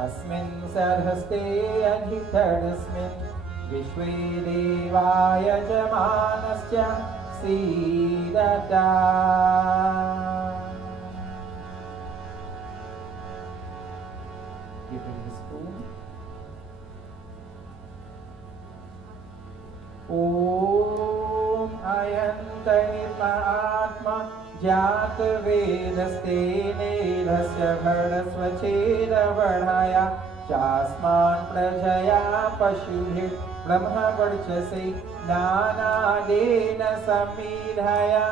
Asmin Sarhaste Adhitadasmin Vishwe Devaya Jamanascha Sidata Give him the spoon. Om Ayantayitma Atma Jat Vedaste Nedasya Bhardasvacheda Vardhaya Chasman Prajaya Pashubhit Brahma Varchase Nana Dena Samidhaya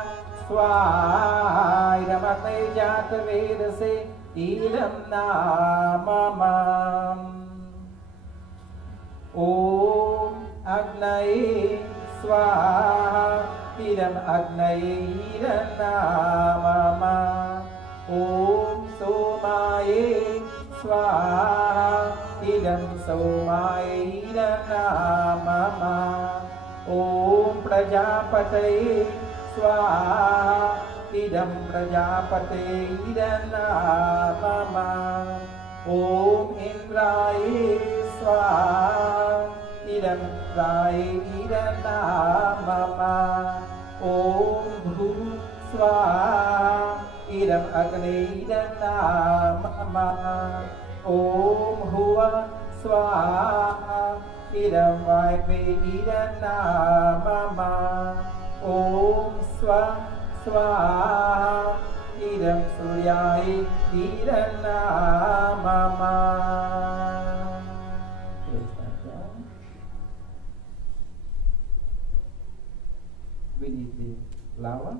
Swairamate Jat Vedase Idam Namamam Om Agnaye Swaha Idam Agnaye Iranamama Om Somaye Swaha Idam Somaye Iranamama Om Prajapataye Swaha Idam Prajapate Iranamama Om Indraye Swaha Idam Rai Iranamama Om Bhu Swaha Idam Agni Iranamama Om Huva Swaha Idam Vaipe Iranamama Om Swaha Idam Suryai Iranamama We need the flower.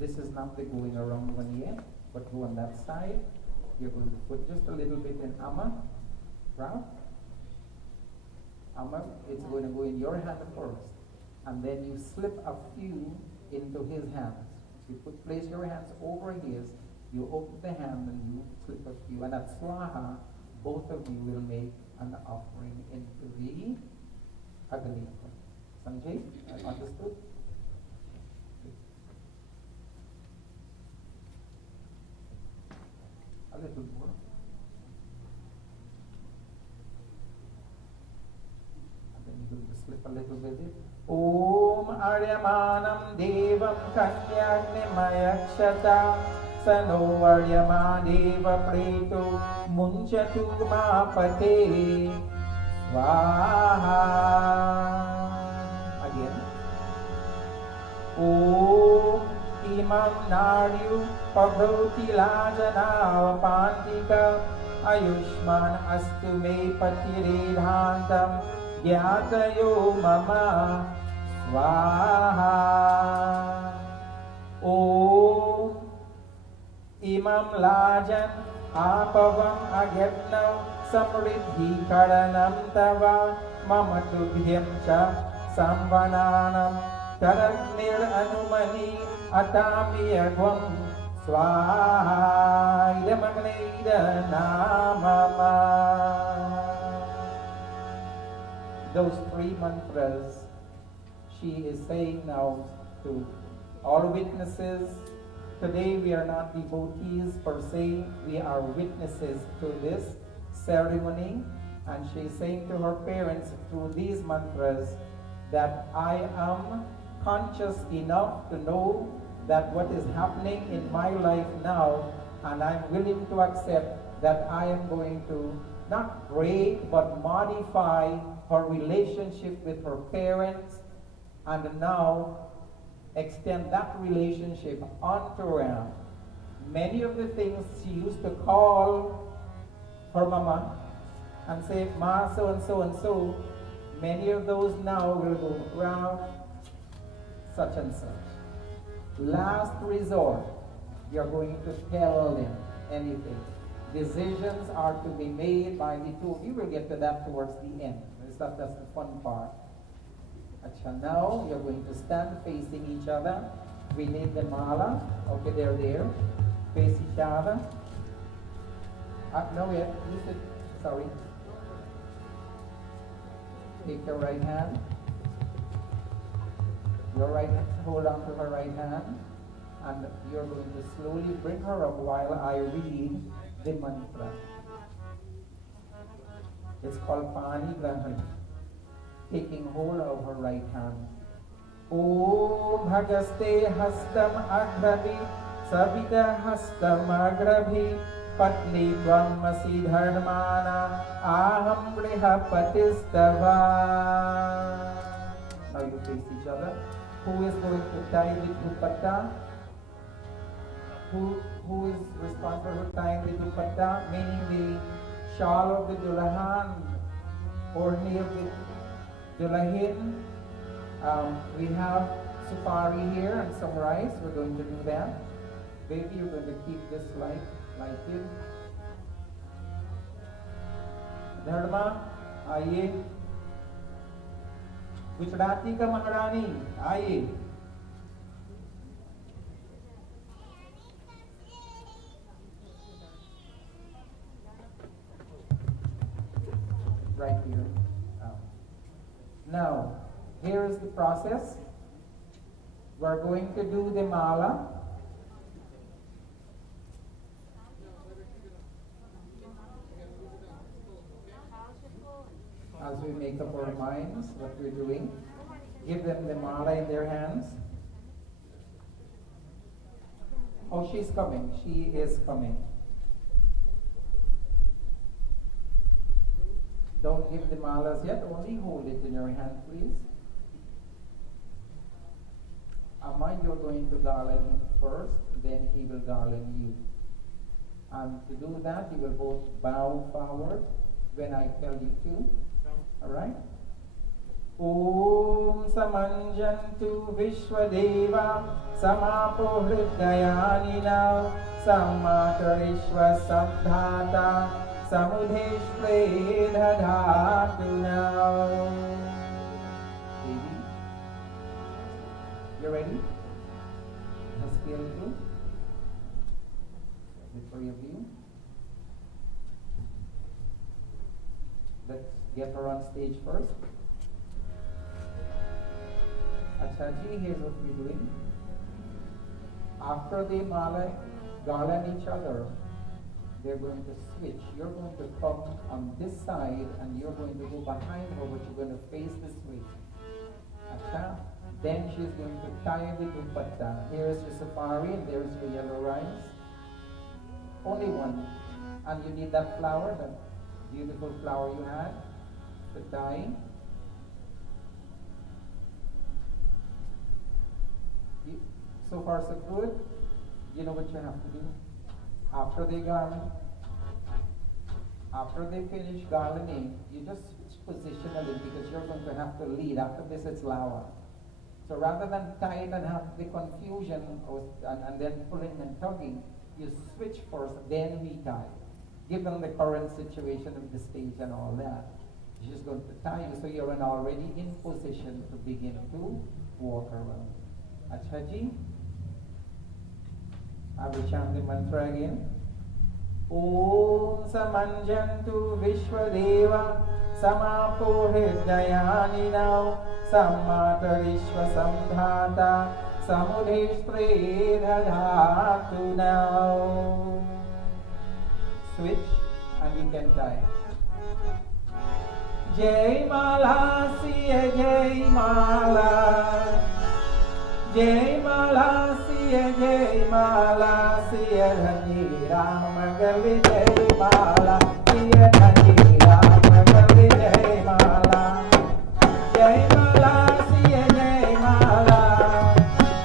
This is not the going around one yet, but go on that side. You're going to put just a little bit in Amma. Right? Amma, it's going to go in your hand first. And then you slip a few into his hands. So you place your hands over his, you open the hand and you slip a few. And at Swaha, both of you will make an offering into the Agni. Sanjay, understood? A little more. And then you're going to slip a little with it. Om Aryamanam Devam Kanyagnimayakshata Sano Aryamadeva Preto Munchatu Mapate Swaha. Again. Om Imam Naryu Pabhoti Lajana Pantika Ayushman Astu Me Patiredhantam Gyatayo Mama Swaha. Om Imam Lajan Apavam Agyatnav Samriddhi Karanam Tava Mamatubhyam Cha Samvananam Taragnir Anumani Atamiyagvam Swaha Idamagnida Namama. Those three mantras she is saying now to all witnesses. Today we are not devotees per se, we are witnesses to this ceremony, and she is saying to her parents through these mantras that I am conscious enough to know that what is happening in my life now, and I'm willing to accept that I am going to not break but modify her relationship with her parents, and now extend that relationship onto her. Many of the things she used to call her mama and say, Ma, so and so and so, many of those now will go around such and such. Last resort, you're going to tell them anything. Decisions are to be made by the two of you. We'll get to that towards the end. That's the fun part. Now you're going to stand facing each other. We need the mala. Okay, they're there. Face each other. No, yet. Sorry. Take your right hand. Your right hand. Hold on to her right hand. And you're going to slowly bring her up while I read the mantra. It's called Pani Grahan. Taking hold of her right hand. Om Bhagaste Hastam Agrabi Savita Hastam Agrabi Patni Tvamasi Dharmana Aham Riha Patistava. Now you face each other. Who is going to tie the dupatta? Who is responsible for tying the dupatta? Meaning the shawl of the dulahan or near the Dulahin. We have supari here and some rice. We're going to do that. Baby, you're going to keep this lighted. Dharma, आइए. गुजराती का महारानी, आइए. Right here. Now, here is the process. We're going to do the mala. As we make up our minds what we're doing, give them the mala in their hands. Oh, she's coming. She is coming. Don't give the malas yet, only hold it in your hand, please. Amma, you're going to garland him first, then he will garland you. And to do that, you will both bow forward when I tell you to. Alright? Om समञ्जन्तु Vishwadeva समापो हृदयानिना समातरिष्वसब्धाता समुधेष्वे दधातु now. Baby, you ready? Let's scale through. The three of you. Let's get her on stage first. Achaji, here's what we're doing. After they garland each other, they're going to switch. You're going to come on this side and you're going to go behind her, but you're going to face this way. Acha? Then she's going to tie the dupatta. Here's your safari and there's your yellow rice. Only one. And you need that flower, that beautiful flower you had to tie. So far so good. You know what you have to do. After they garland, after they finish garlanding, you just switch positionally because you're going to have to lead. After this, it's lawa. So rather than tie it and have the confusion and then pulling and tugging, you switch first, then we tie. Given the current situation of the stage and all that, she's just going to tie you so you're already in position to begin to walk around. Achaji, I will chant the mantra again. Om Samanjantu Vishwadeva Samapo Hridayani now Samatarishva Samdhata Samudhishtre Dhatu now. Switch and you can tie. Jai Mala Siya Jai Mala Jai Mala Siya Jai Mala Siya Dhani Rama Gali Jai Mala Siya Dhani Rama Gali Jai Mala Jai Mala Siya Jai Mala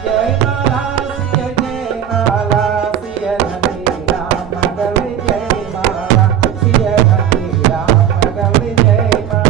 Jai Mala Siya Jai Mala Siya Dhani Rama Gali Jai Mala Siya Dhani Rama Gali Jai Mala.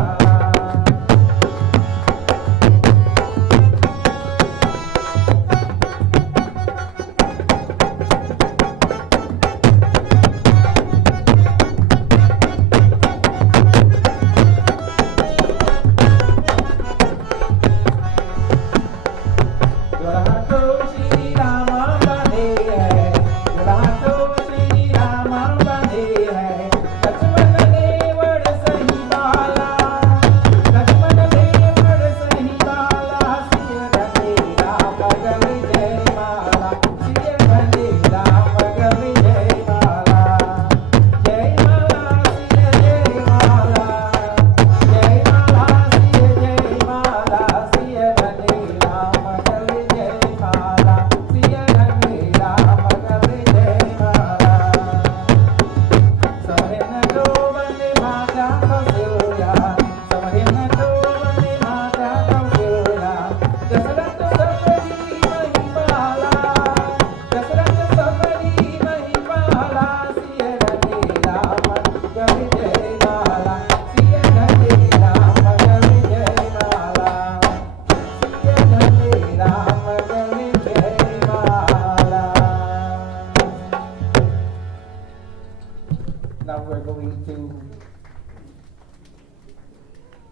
Now we're going to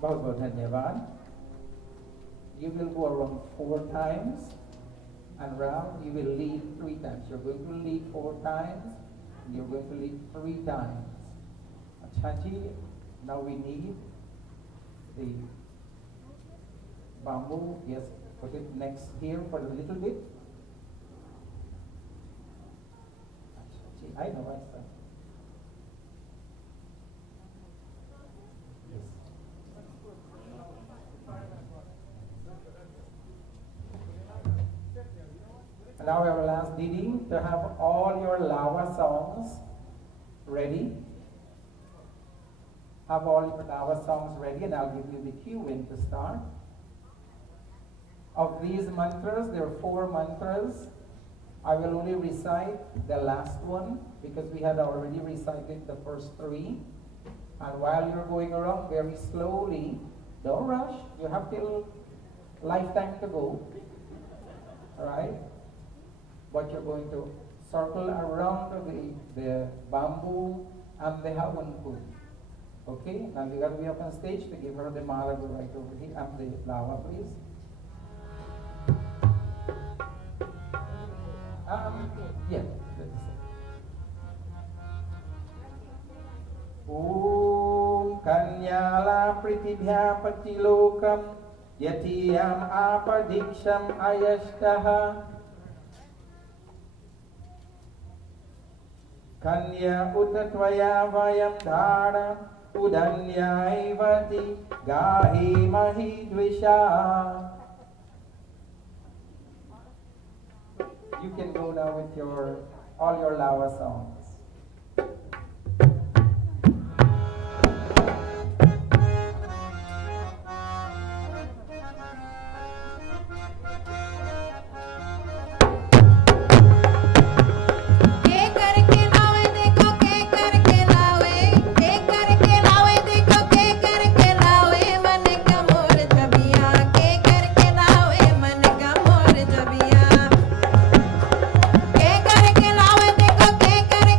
Bhagavad Dhanyavad. You will go around 4 times and round. You will lead 3 times. You're going to lead 4 times and you're going to lead 3 times. Achaji, now we need the bamboo. Yes, put it next here for a little bit. Achaji, I know, I said. And now I will ask Didi to have all your Lawa songs ready. Have all your Lawa songs ready and I'll give you the cue when to start. Of these mantras, there are 4 mantras. I will only recite the last one because we had already recited the first 3. And while you're going around very slowly, Don't rush. You have till lifetime to go. Alright? But you're going to circle around the bamboo and the hawanpur. Okay? Now you gotta be up on stage to give her the mala right over here and the lava, please. Yeah. Om Kanyala Pritibhya Patilokam Yatiyam Apadiksham Ayashtaha Kanya Utatvaya Vayam Dhara Udanyayvati Gahi Mahidvisha. You can go now with all your lava songs. के करके लावे देखो के करके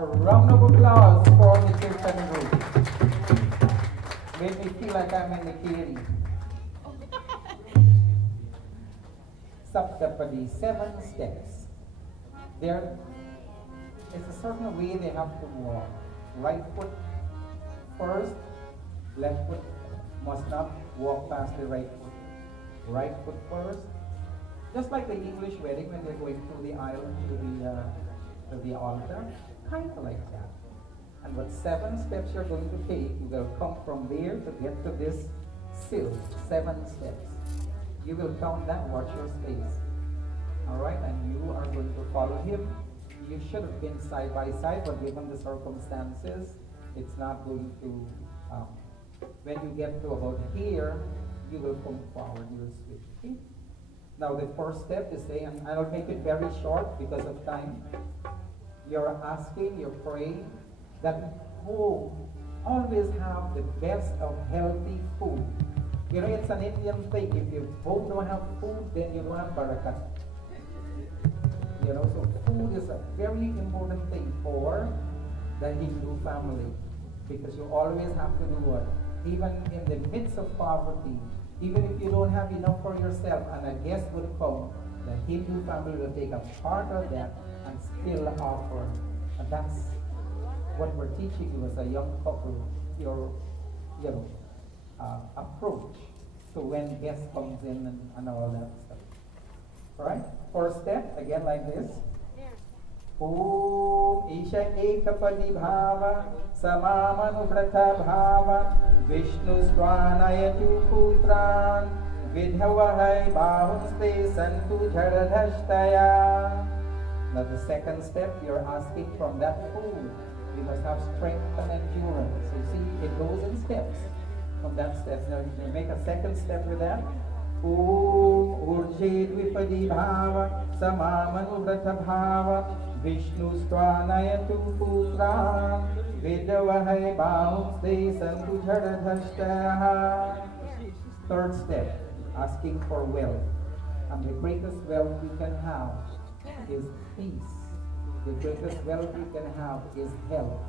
A round of applause for the Kirtan group. Made me feel like I'm in the Kiri. Saptapadi, 7 steps. There is a certain way they have to walk. Right foot first, left foot must not walk past the right foot. Right foot first. Just like the English wedding when they're going through the aisle to the altar, kind of like that. And what 7 steps you're going to take, you will come from there to get to this sill. 7 steps. You will count that, watch your space. Alright, and you are going to follow him. You should have been side by side, but given the circumstances, it's not going to, when you get to about here, you will come forward, you will switch. Okay? Now the first step is saying, and I'll make it very short because of time. You're asking, you're praying, that home always have the best of healthy food. You know, it's an Indian thing. If your home don't have food, then you don't have barakat. You know, so food is a very important thing for the Hindu family. Because you always have to do what? Even in the midst of poverty, even if you don't have enough for yourself and a guest would come, the Hindu family will take a part of that and still offer. And that's what we're teaching you as a young couple, your approach to when guest comes in and all that stuff. Alright? First step, again like this. Om Isha Ekapadi Bhava Samamanuvratha Bhava Vishnu Swanayatu Putran Vidhavahai Bahunste Santu Jaradhashtaya. Now the second step, you're asking from that food. You must have strength and endurance. You see, it goes in steps. From that step, now you make a second step with that. Om Urje Dvipadi Bhava Samamanuvratha Bhava Vishnu Stvanayatu Putran Vidavahai Bahunste Santu Jaradhashtaya. Third step, asking for wealth. And the greatest wealth we can have is peace. The greatest wealth you can have is health,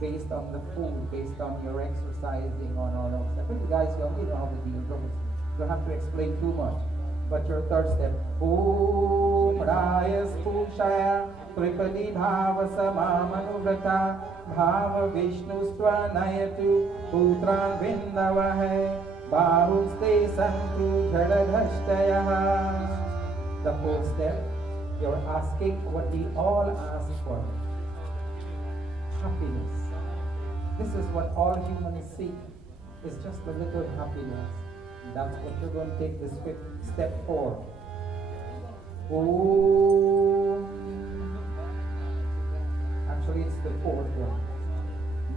based on the food, based on your exercising, on all of that. But you guys young, you know how to deal with it. You don't have to explain too much. But your third step, Om Rayas Pushaya Tripadi Bhava Samamanuvata Bhava Vishnu Stvanayatu Putran Vindavahai Bahuste Santu Jaradhashtaya. The fourth step, you're asking what we all ask for. Happiness. This is what all humans seek. It's just a little happiness. That's what you're going to take this fifth step for. Oh, actually it's the fourth one.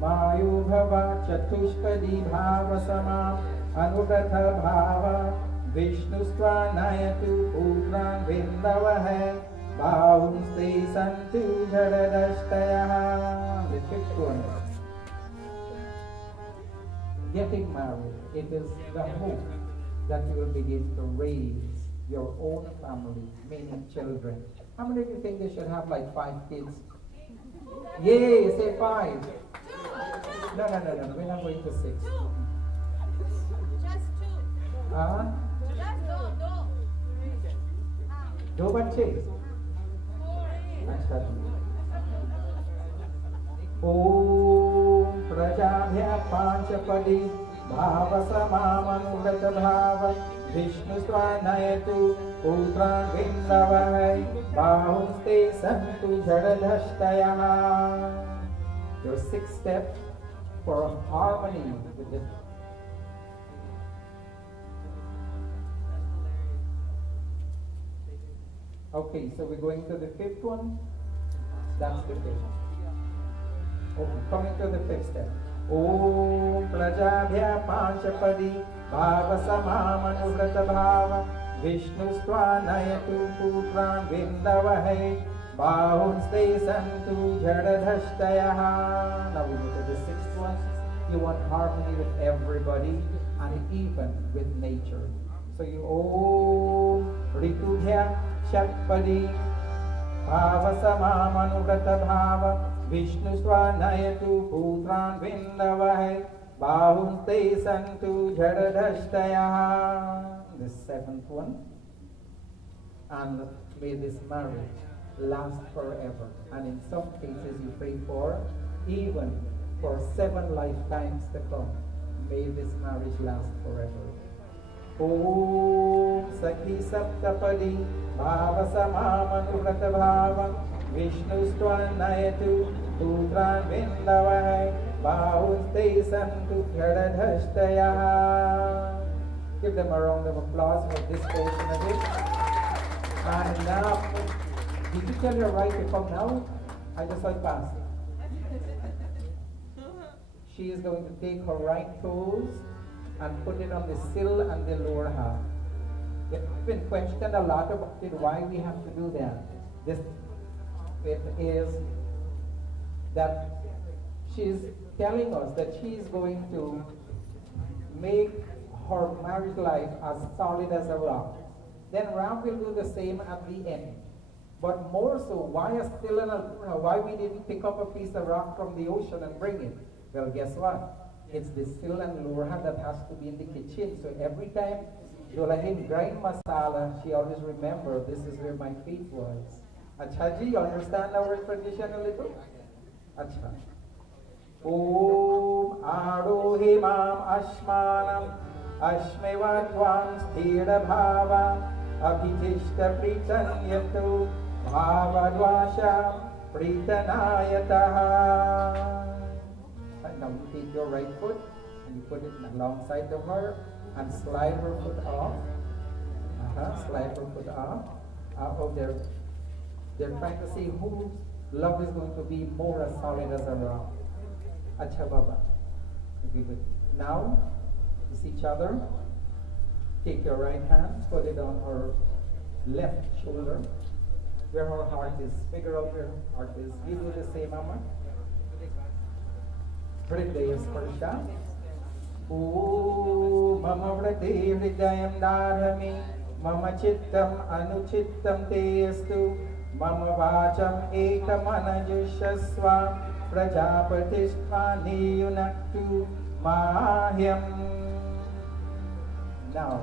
Mayu Bhava Chatushpadi Bhava Sama Anugratha Bhava Vishnu Stvanayatu Putran Vindavahai Bahunste Santu Jaradhashtaya. The fifth one. Getting married. It is the hope that you will begin to raise your own family, meaning children. How many of you think they should have like 5 kids? Yay, say 5. No, we're not going to 6. Just 2. Just do. 2 bache. Om Prajabhya Panchapadi Bhava Samamanuvata Bhava Vishnu Svanayatu Putran Vindavahai Bahunste Santu Jaradhashtaya. Your sixth step for harmony with the Okay, so we're going to the fifth one. That's the fifth. Okay, coming to the fifth step. Om Prajabhya Panchapadi Bhava Samamanuvata Bhava Vishnu Stvanayatu Putran Vindavahai Bahunste Santu Jaradhashtaya. Now we go to the sixth one. You want harmony with everybody and even with nature. So you Om Ritubhya Shakpadi भाव समामनुव्रत भाव विष्णु स्वनयतु पुत्रान् विन्दवहे बाहुस्ते सन्तु जडदष्टयः. The seventh one. And may this marriage last forever. And in some cases you pray for even for 7 lifetimes to come. May this marriage last forever. Om Sakhi Saptapadi Bhava Samamanuvrata Bhava Vishnu Stvanayatu Putran Vindavahai Bahuste Santu Khadadhashtaya. Give them a round of applause for this portion of it. And now, did you tell your wife to come now? I just saw it pass. She is going to take her right toes and put it on the sill and the lower half. It's been questioned a lot about it, why we have to do that. It is that she's telling us that she is going to make her married life as solid as a rock. Then Ram will do the same at the end. But more so, why why we didn't pick up a piece of rock from the ocean and bring it? Well, guess what? It's the sill and lurha that has to be in the kitchen. So every time Jolahim grind masala, she always remember this is where my feet was. Achaji, you understand our tradition a little? Acha. Om Arohimam Ashmanam Ashmevatvam Sthira Bhava Abhitishta Pritanyatu Bhavadvasha Pritanayataha. Now you take your right foot and you put it alongside of her and slide her foot off. Slide her foot off. Oh, they're trying to see whose love is going to be more as solid as a rock. Acha Baba. Now, kiss each other. Take your right hand, put it on her left shoulder, where her heart is. Figure out where her heart is. You do the same, Mama. Hridaya Sparsha. O Mama Vrate Hridayam Dharami Mama Chittam Anuchittam Testu Mama Vacham Ekamanajishaswa Prajapatisthvani Yunaktu Mahyam. Now,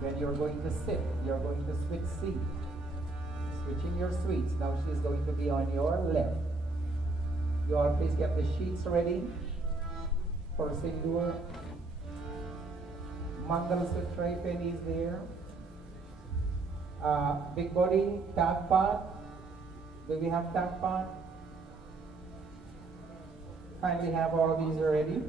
when you're going to sit, you're going to switch seats. Switching your suites. Now she's going to be on your left. You all please get the sheets ready for Sindur. Mandal Sutra pennies there. Big body, tag pot. Do we have tag pot? Kindly have all these ready.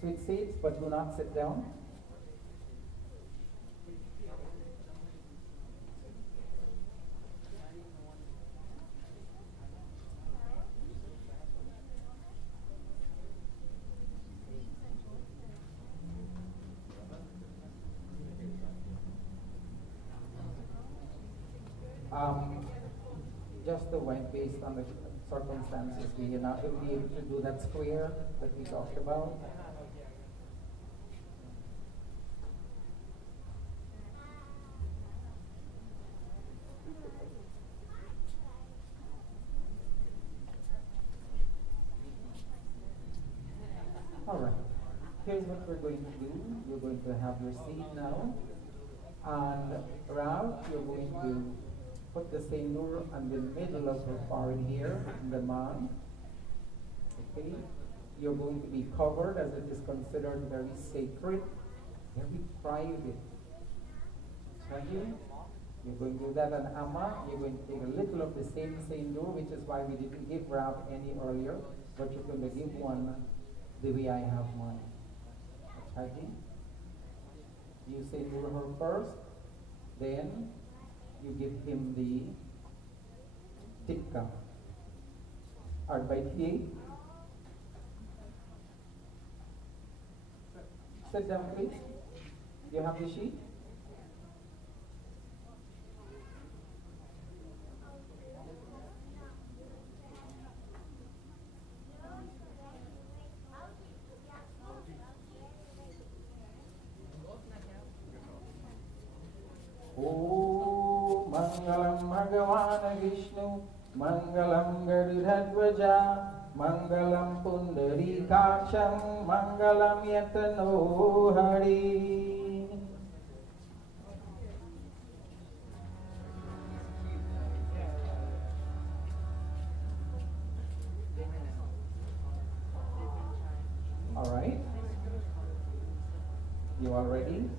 Switch seats, but do not sit down. Just the way based on the circumstances, we are not going to be able to do that square that we talked about. Alright, here's what we're going to do. You're going to have your seat now, and Ralph, you're going to put the sendur on the middle of her forehead here, in the man. Okay? You're going to be covered as it is considered very sacred, very private. Thank you. You're going to do that on Amma. You're going to take a little of the same sendur, which is why we didn't give Ralph any earlier, but you're going to give one the way I have mine. Haji, you sendur her first, then you give him the tikka. Sit down, please. You have the sheet? Om Mangalam Bhagavan Vishnu Mangalam Garudhadvaja Mangalam Pundarikaksham Mangalam Yatano Hari. All right. You all ready?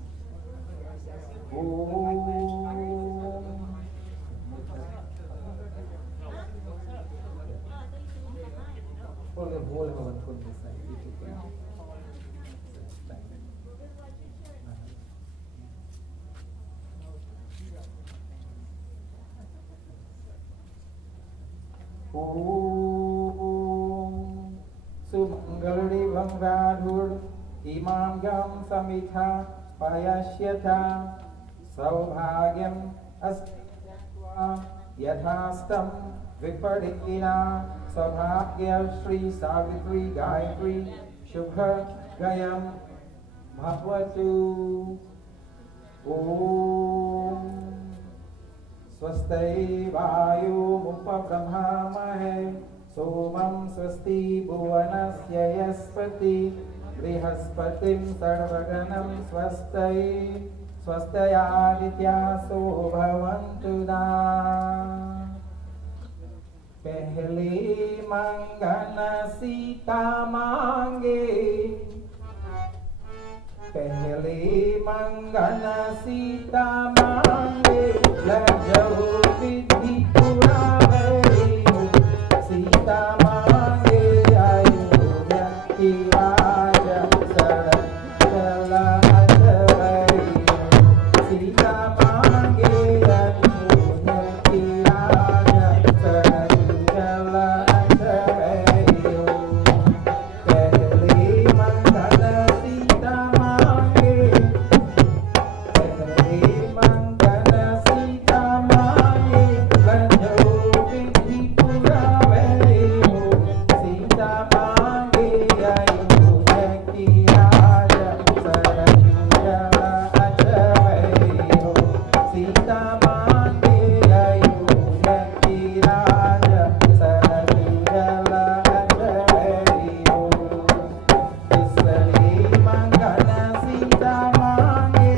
Sumangaladivam Radhur Imam Gam Samitha Payashyata Saubhagyam Astitva Yathastam Vipadikina Sabhagya Shri Savitri Gayatri Shubha Gayam Bhavatu Om Swastai Vayu Mupa Brahmamahe Somam Swasti Bhuvanasya Yaspati Brihaspatim Sarvaganam Swastai Swastayadityaso Bhavantu Da Pehli Mangana Sita Mange Pehli Mangana Sita Mange Lajau Vidhi Puravai Sita Mange Ayodhya Raja Sarat Chala Acharai Sita Mange Ayodhya Raja Sarat Chala Acharai Pehli Mangana Sita Mange Pehli Mangana Sita Mange Lajau Vidhi Puravai Sita Mange Ayodhya Raja Sarat Chala Acharai Sita Mange Ayodhya Raja Sarat Chala Acharai Isari Mangana Sita Mange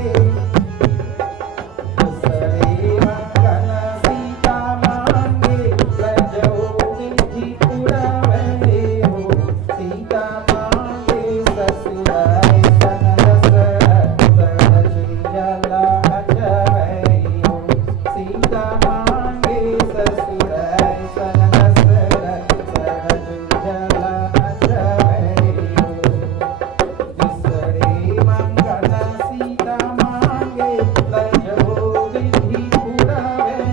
Isari Mangana Sita Mange Lajau Vidhi Puravai Sita Mange Sasurai Sanadasarat Sarat Chala Acharai Sita Mange Sasurai Sanadasarat Sarat Chala Acharai Isari Mangana Sita Mange Lajau Vidhi Puravai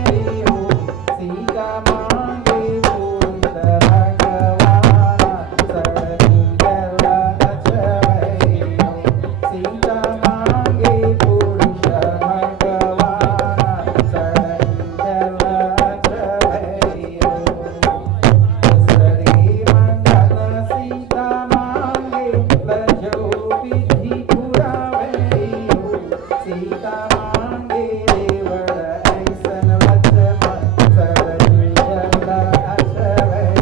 Sita Mange Purusha Bhagavana Sarat Chala Acharai Sita Mange Purusha Bhagavana Sarat Chala Acharai Isari Mangana Sita Mange Lajau Vidhi Puravai Sita Mange Devara Aisan Lachman Sarat Chala Acharai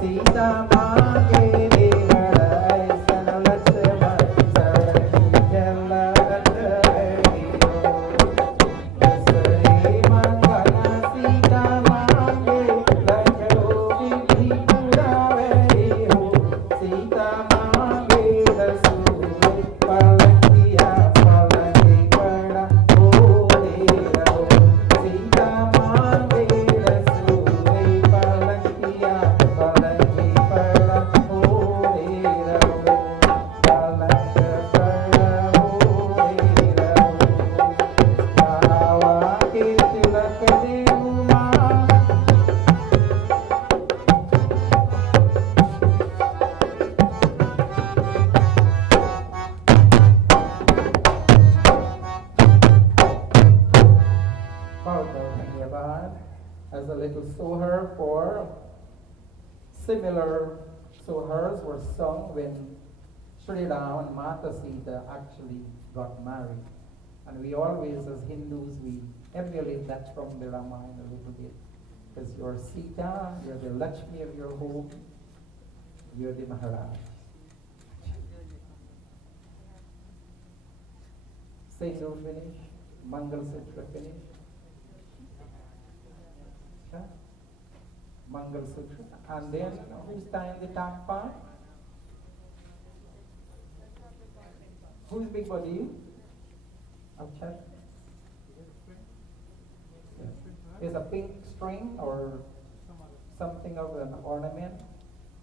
Sita Mange Devara Aisan Lachman Sarat Chala Acharai Isari Mangana Sita Mange Lajau Vidhi Puravai Sita Mange Rasuli Palakya Palaki as a little soher for similar sohers were sung when Sri Ram and Mata Sita actually got married. And we always, as Hindus, we emulate that from the Ramayana a little bit. Because you're Sita, you're the Lakshmi of your home, you're the Maharaj. Seindu finish, Mangal Sutra finish. Yeah? Mangal Sutra. And then, who's tying the top part? Who's big body? I'll check. Is a pink string or something of an ornament?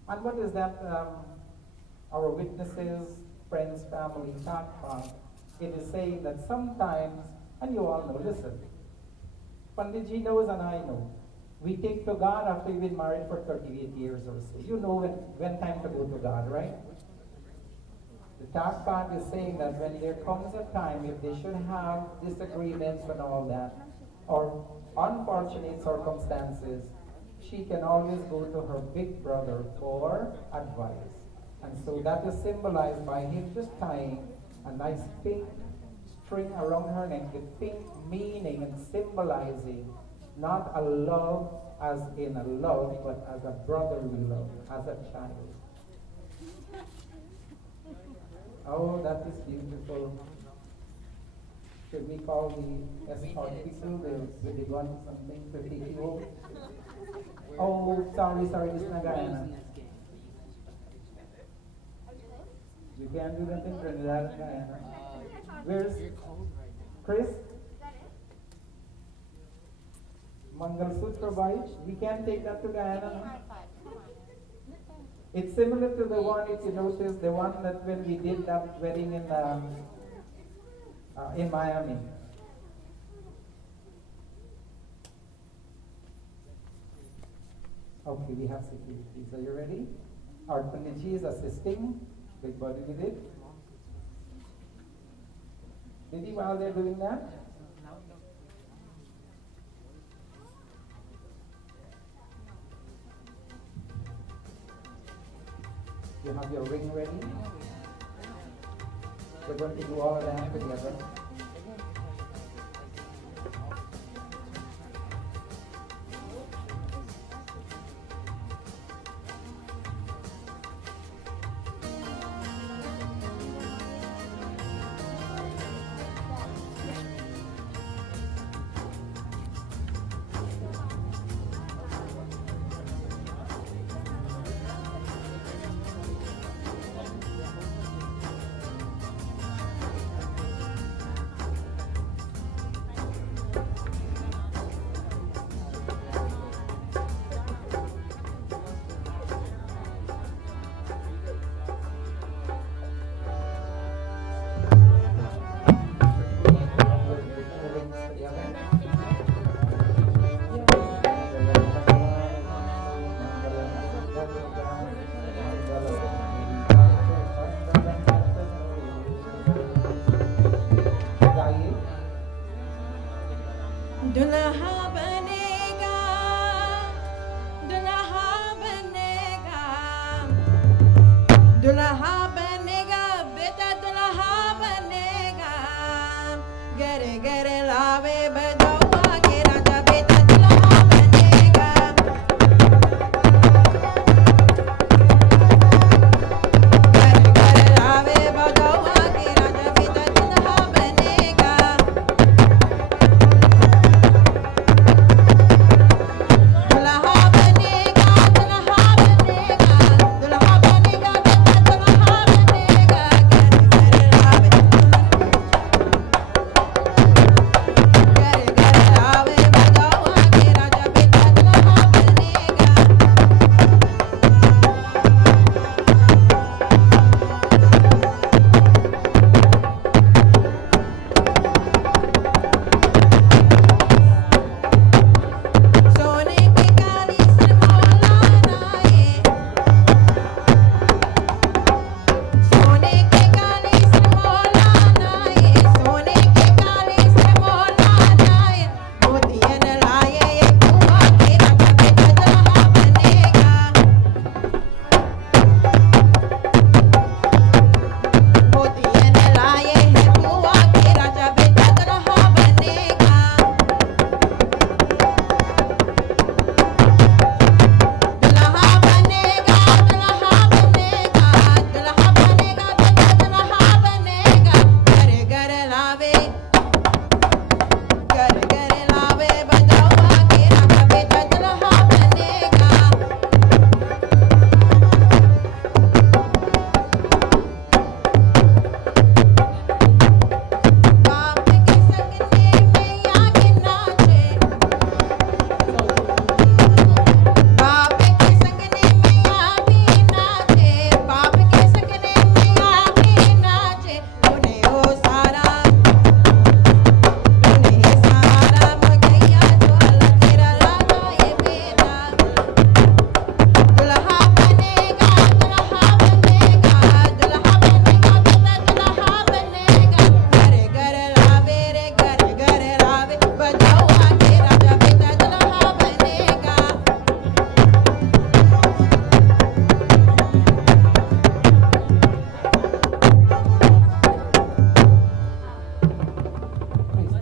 And what is that our witnesses, friends, family talk about? It is saying that sometimes, and you all know, listen, Panditji knows and I know, we take to God after we've been married for 38 years or so. You know when time to go to God, right? The talk part is saying that when there comes a time, if they should have disagreements and all that, or unfortunate circumstances, she can always go to her big brother for advice. And so that is symbolized by him just tying a nice pink string around her neck with pink meaning and symbolizing not a love as in a love, but as a brotherly love, as a child. Oh, that is beautiful. Should we call the escort people with the gun something to take you home? Oh, sorry, Miss Nagana. You can't do that in Trinidad and Guyana. Where's Chris? Mangal Sutra Bhai? We can't take that to Guyana. It's similar to the one, if you notice, the one that when we did that wedding in Miami. Okay, we have security. So you ready? Our Panditji is assisting. Big body with it. Didi, while they're doing that? You have your ring ready? We're going to do all of that together.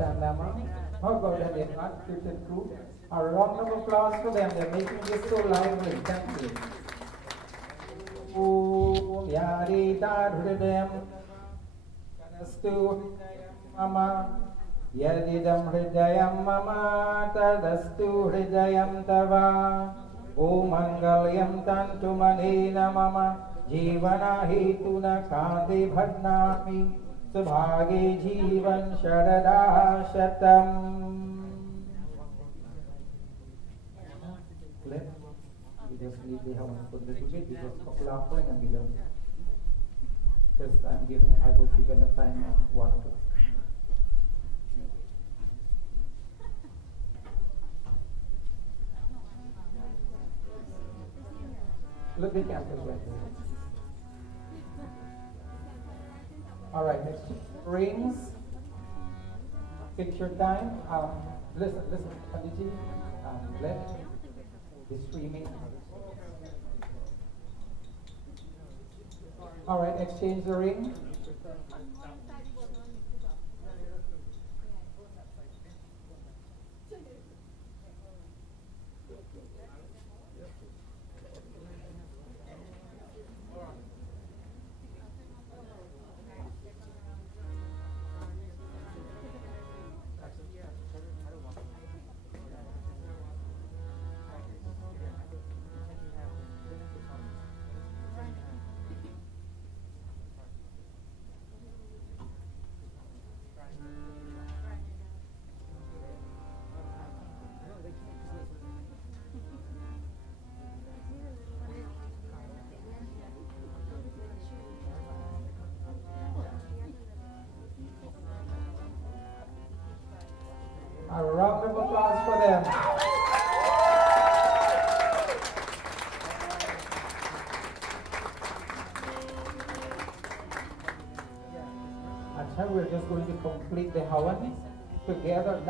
understand them, huh? Oh God, and they're not Christian crew. A round of applause for them. They're making this so lively. Thank you. Om Yarita Hridayam Tadastu Mama Yadidam Hridayam Mama Tadastu Hridayam Tava Om Mangalyam Tantu Manena Mama Jivana Hetuna Kandi Bhadnami Subhage Jivan Sharada Shatam. We just need the help a little bit because couple of playing and be done. Because I was given a time of 1 o'clock. Look the campus right there. All right, next rings. Picture time. Listen, Panditi. Let the streaming. All right, exchange the ring. A round of applause for them. Acha, we're just going to complete the Hawan together.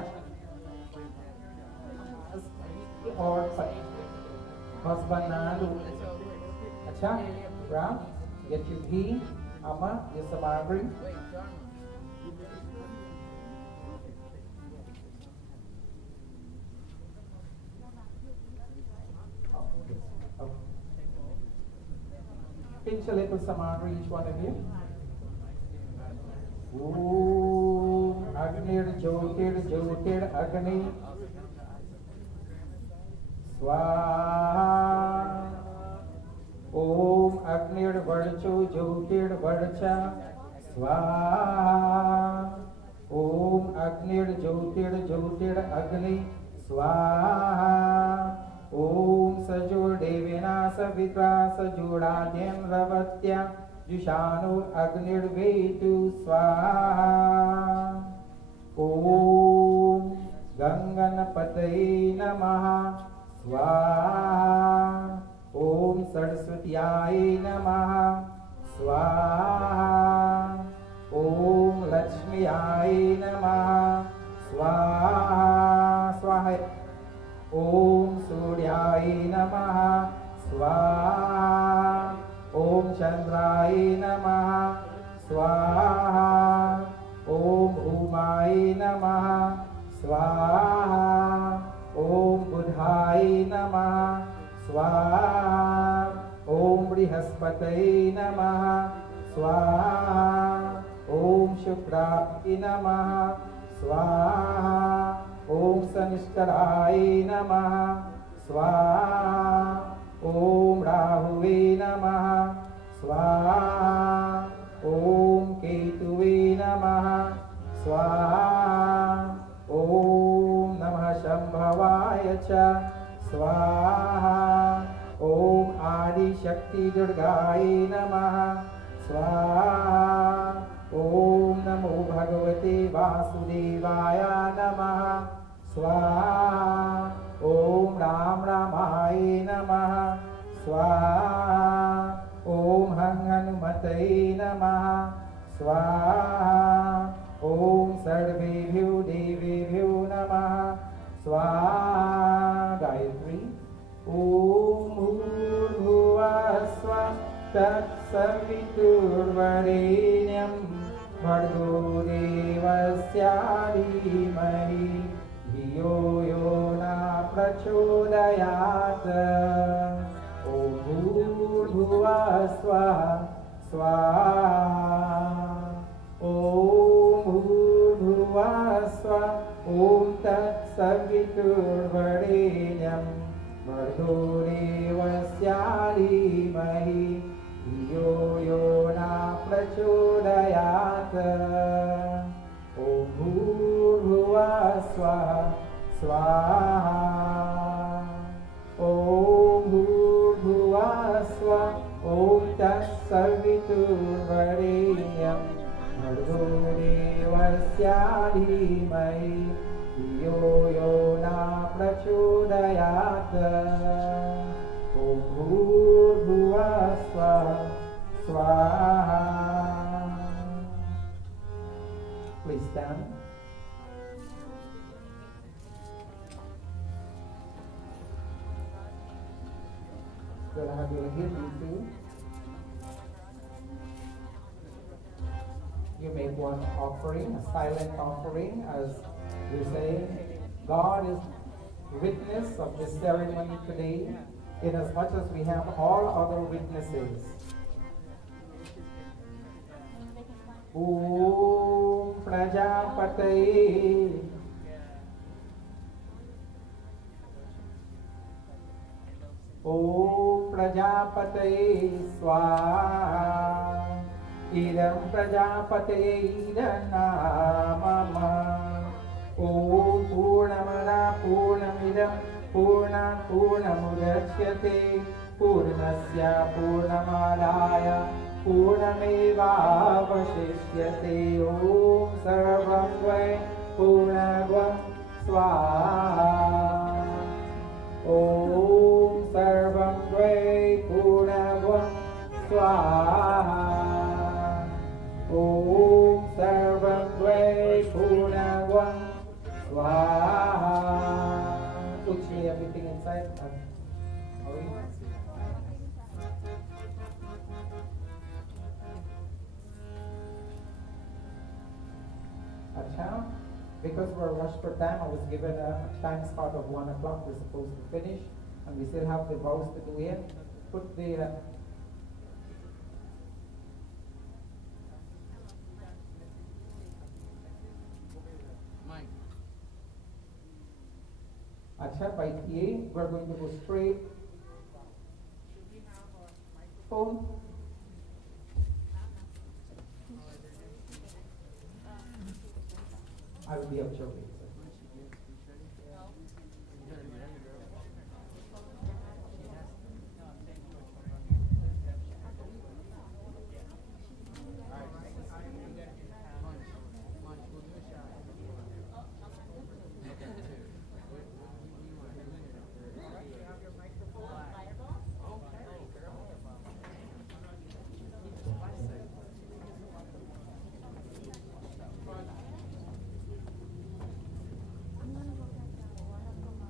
Or husband and Acha, Ram, get your ghee, Amma, your samagri. Pinch a little samagri, each one of you. Om Agnir Jyotir Agni Swaha. Om Agnir Varcho Jyotir Varcha Swaha. Om Agnir Jyotir Agni Swaha. Om Sajur Devina Savitra Sajuradyan Ravatya Jushanu Agnir Vetu Swaha. Om Ganganapataye Namaha Swaha. Om Saraswatyaye Namaha Swaha. Om Lakshmiyaye Namaha Swaha. Swaha. Om Suryaye Namaha Swaha. Om Chandraye Namaha Swaha. Om Umaye Namaha Swaha. Om Buddhaye Namaha Swaha. Om Brihaspataye Namaha Swaha. Om Shukraye Namaha Swaha. Om Sanishkaraye Namaha Swaha. Om Rahuve Namaha Swaha. Om Ketuve Namaha Swaha. Om Namah Shambhavaya Cha Swaha. Om Adi Shakti Durgaye Namaha Swaha. Om Namo Bhagavate Vasudevaya Namaha Swaha. Om Ram Ramaye Namaha Swaha. Om Hang Hanumataye Namaha Swaha. Om Sarvebhyo Devebhyo Namaha Swaha. Gayatri. Om Bhurbhuvah Swah Tat Savitur Varenyam भर्गो देवस्य धीमहि धियो यो न प्रचोदयात् ॐ भूर्भुवः स्वः स्वाहा ॐ भूर्भुवः स्वः ॐ तत्सवितुर्वरेण्यं भर्गो देवस्य धीमहि धियो यो न प्रचोदयात् ॐ भूर्भुवः स्वः स्वाहा ॐ भूर्भुवः स्वः ॐ तत्सवितुर्वरेण्यं भर्गो देवस्य धीमहि धियो यो न प्रचोदयात् ॐ भूर्भुवः स्वः स्वाहा. Please stand. Good, I have you here, you too. You make one offering, a silent offering, as we say. God is witness of this ceremony today, inasmuch as we have all other witnesses. Om Prajapataye Om Prajapataye Swaha Idam Prajapataye Idanamama Om Purnamada Purnamidam Purnat Purnamudachyate Purnasya Purnamadaya Purnamevavashishyate Om Sarvam Dvai Purnagvam Swaha Om Sarvam Dvai Purnagvam Swaha Om Sarvam Dvai Purnagvam Swaha. Put everything inside. Because we're rushed for time, I was given a time slot of 1 o'clock. We're supposed to finish, and we still have the vows to do here. Put the by TA, we're going to go straight. Phone. I will be up shortly.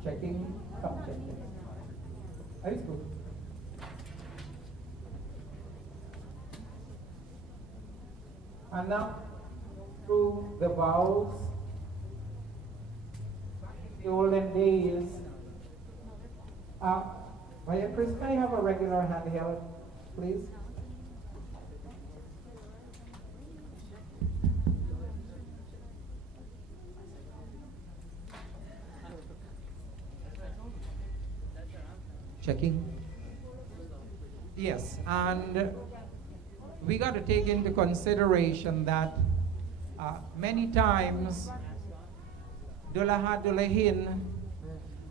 Checking, come checking. That is good. And now, through the vows, the olden days, Maya Chris, can I have a regular handheld, please? Checking. Yes, and we got to take into consideration that many times Dulaha Dulahin,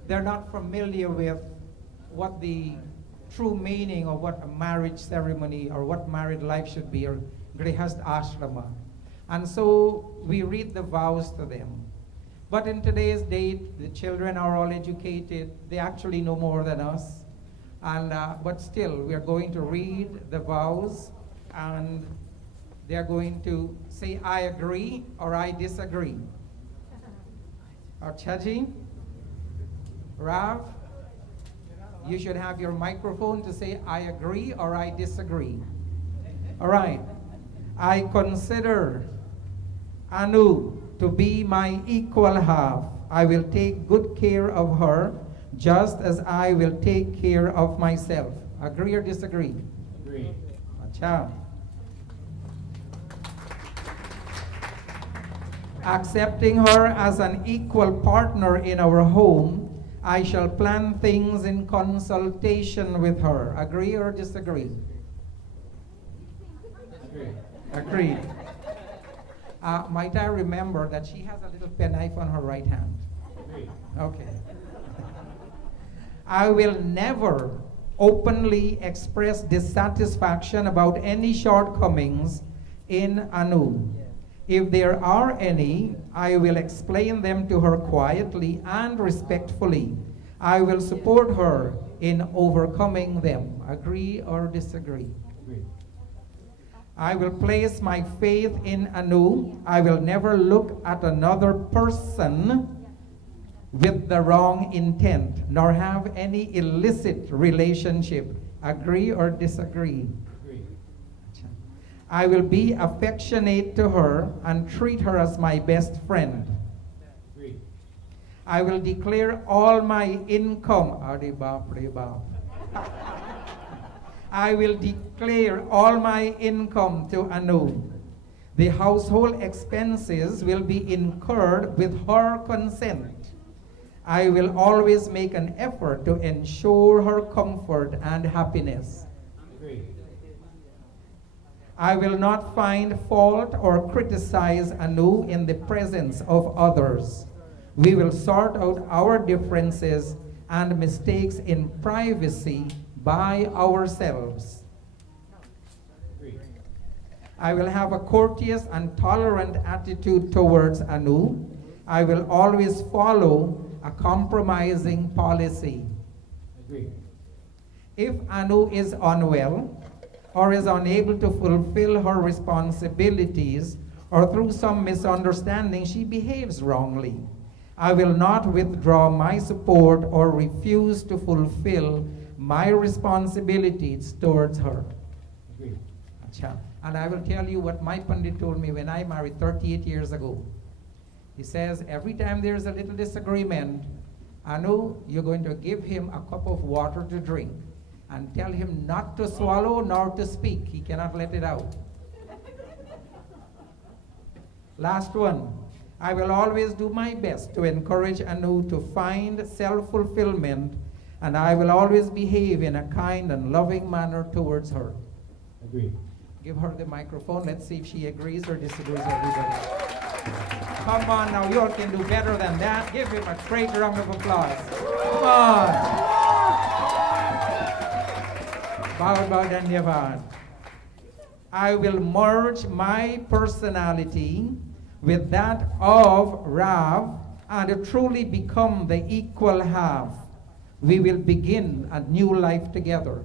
they're not familiar with what the true meaning of what a marriage ceremony or what married life should be, or Grihast Ashrama. And so we read the vows to them. But in today's date, the children are all educated. They actually know more than us. And but still, we are going to read the vows, and they're going to say, I agree or I disagree. Chaji, Rav, you should have your microphone to say, I agree or I disagree. All right. I consider Anu to be my equal half. I will take good care of her, just as I will take care of myself. Agree or disagree? Agree. Acha. Accepting her as an equal partner in our home, I shall plan things in consultation with her. Agree or disagree? Agree. Agreed. Might I remember that she has a little penknife on her right hand? Agree. Okay. I will never openly express dissatisfaction about any shortcomings in Anu. If there are any, I will explain them to her quietly and respectfully. I will support her in overcoming them. Agree or disagree? Agree. I will place my faith in Anu. I will never look at another person with the wrong intent, nor have any illicit relationship. Agree or disagree? Agree. I will be affectionate to her and treat her as my best friend. Agree. I will declare all my income. I will declare all my income to Anu. The household expenses will be incurred with her consent. I will always make an effort to ensure her comfort and happiness. Agree. I will not find fault or criticize Anu in the presence of others. We will sort out our differences and mistakes in privacy by ourselves. Agree. I will have a courteous and tolerant attitude towards Anu. I will always follow a compromising policy. Agree. If Anu is unwell or is unable to fulfill her responsibilities, or through some misunderstanding she behaves wrongly, I will not withdraw my support or refuse to fulfill my responsibilities towards her. Agree. Acha. And I will tell you what my Pandit told me when I married 38 years ago. He says, every time there's a little disagreement, Anu, you're going to give him a cup of water to drink and tell him not to swallow nor to speak. He cannot let it out. Last one. I will always do my best to encourage Anu to find self-fulfillment, and I will always behave in a kind and loving manner towards her. Agree. Give her the microphone. Let's see if she agrees or disagrees, everybody. Come on now, you all can do better than that. Give him a great round of applause. Come on. Bow Dhanyavad. I will merge my personality with that of Rav and truly become the equal half. We will begin a new life together.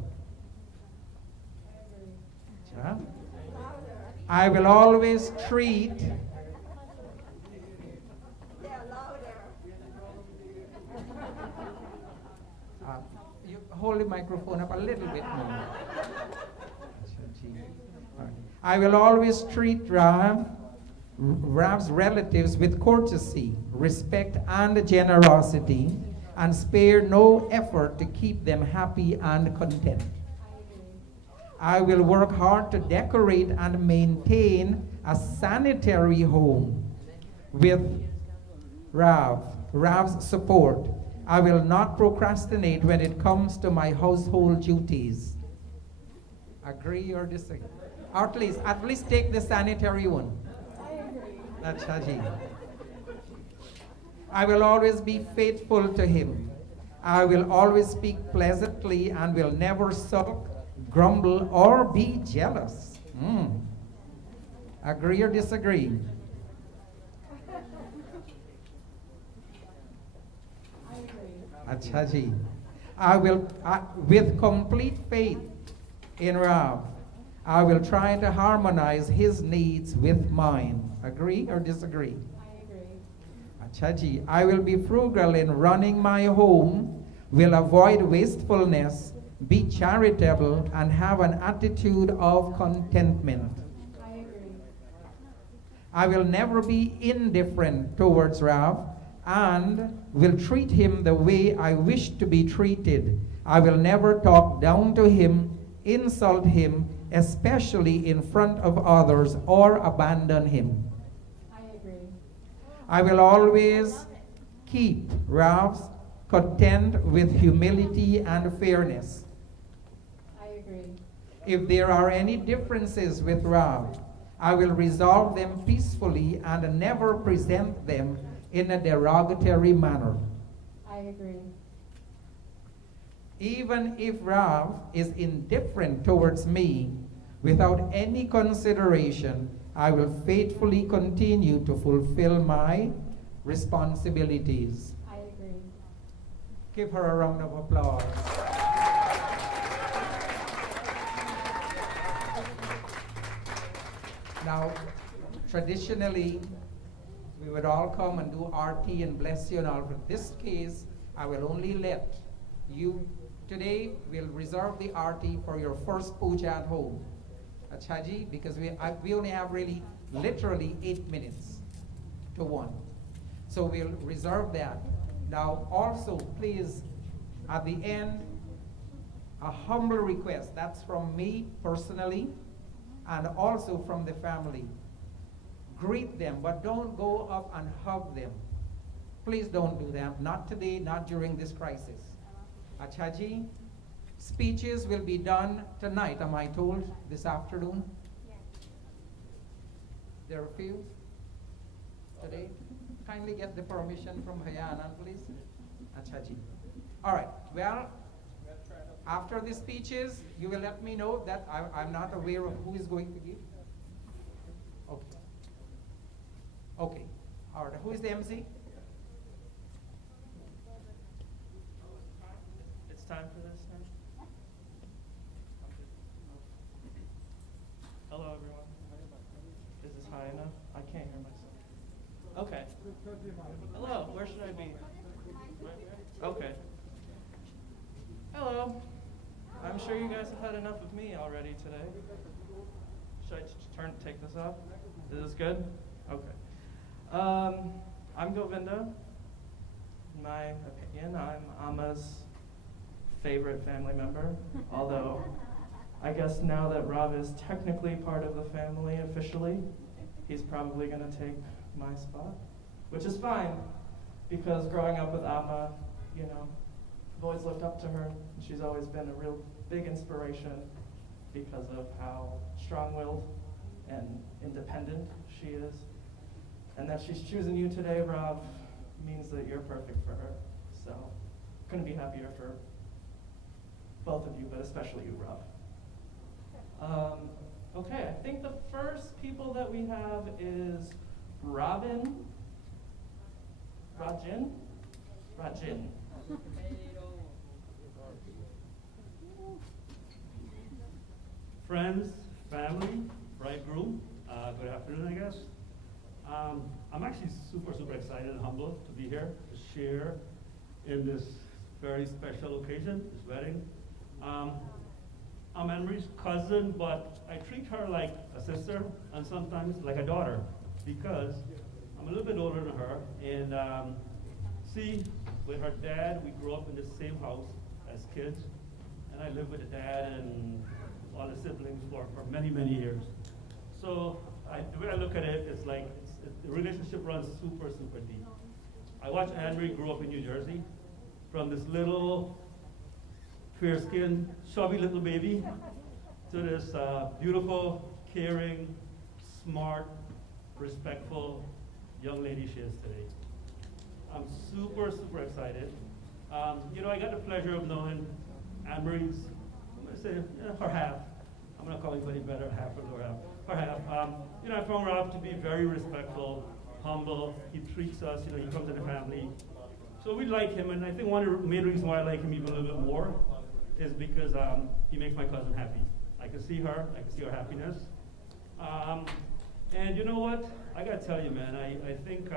I will always treat you hold the microphone up a little bit more. I will always treat Rav's relatives with courtesy, respect, and generosity, and spare no effort to keep them happy and content. I will work hard to decorate and maintain a sanitary home with Rav's support. I will not procrastinate when it comes to my household duties. Agree or disagree? Or at least take the sanitary one. That's Haji. I will always be faithful to him. I will always speak pleasantly and will never sulk, grumble, or be jealous. Agree or disagree? Achaji. I will, with complete faith in Rav, I will try to harmonize his needs with mine. Agree or disagree? I agree. Achaji. I will be frugal in running my home, will avoid wastefulness, be charitable, and have an attitude of contentment. I agree. I will never be indifferent towards Rav and will treat him the way I wish to be treated. I will never talk down to him, insult him, especially in front of others, or abandon him. I agree. I will always keep Rav's content with humility and fairness. I agree. If there are any differences with Rav, I will resolve them peacefully and never present them in a derogatory manner. I agree. Even if Rav is indifferent towards me, without any consideration, I will faithfully continue to fulfill my responsibilities. I agree. Give her a round of applause. Now, traditionally, we would all come and do RT and bless you and all, but this case, I will only let you, today, we'll reserve the RT for your first puja at home, at Chaji, because we only have really, literally 8 minutes to 1. So we'll reserve that. Now, also, please, at the end, a humble request. That's from me personally, and also from the family. Greet them, but don't go up and hug them. Please don't do that. Not today, not during this crisis. Achaji, speeches will be done tonight, am I told, this afternoon? Yes. There are a few today. Kindly get the permission from Hayana, please. Achaji. All right, well, after the speeches, you will let me know that I'm not aware of who is going to give. Okay. Okay. All right, who is the MC? It's time for this now? Hello, everyone. Is this high enough? I can't hear myself. Okay. Hello, where should I be? Okay. Hello. I'm sure you guys have had enough of me already today. Should I take this off? Is this good? Okay. I'm Govinda. In my opinion, I'm Amma's favorite family member, although I guess now that Rav is technically part of the family officially, he's probably going to take my spot, which is fine, because growing up with Amma, you know, I've always looked up to her. She's always been a real big inspiration because of how strong-willed and independent she is. And that she's choosing you today, Rav, means that you're perfect for her. So, couldn't be happier for both of you, but especially you, Rav. Okay, I think the first people that we have is Rovin. Rajin? Rajin. Friends, family, bridegroom, good afternoon, I guess. I'm actually super excited and humbled to be here to share in this very special occasion, this wedding. I'm Anne-Marie's cousin, but I treat her like a sister and sometimes like a daughter because I'm a little bit older than her. And see, with her dad, we grew up in the same house as kids. And I lived with the dad and all the siblings for many years. So the way I look at it, it's like the relationship runs super deep. I watched Anne-Marie grow up in New Jersey from this little fair-skinned, chubby little baby to this beautiful, caring, smart, respectful young lady she is today. I'm super excited. You know, I got the pleasure of knowing Anne-Marie's, I'm gonna say, her half. I'm not calling anybody better, half or half. Her half. You know, I found Rob to be very respectful, humble. He treats us, you know, he comes in the family. So we like him, and I think one of the main reasons why I like him even a little bit more is because he makes my cousin happy. I can see her, I can see her happiness. And you know what? I gotta tell you, man, I think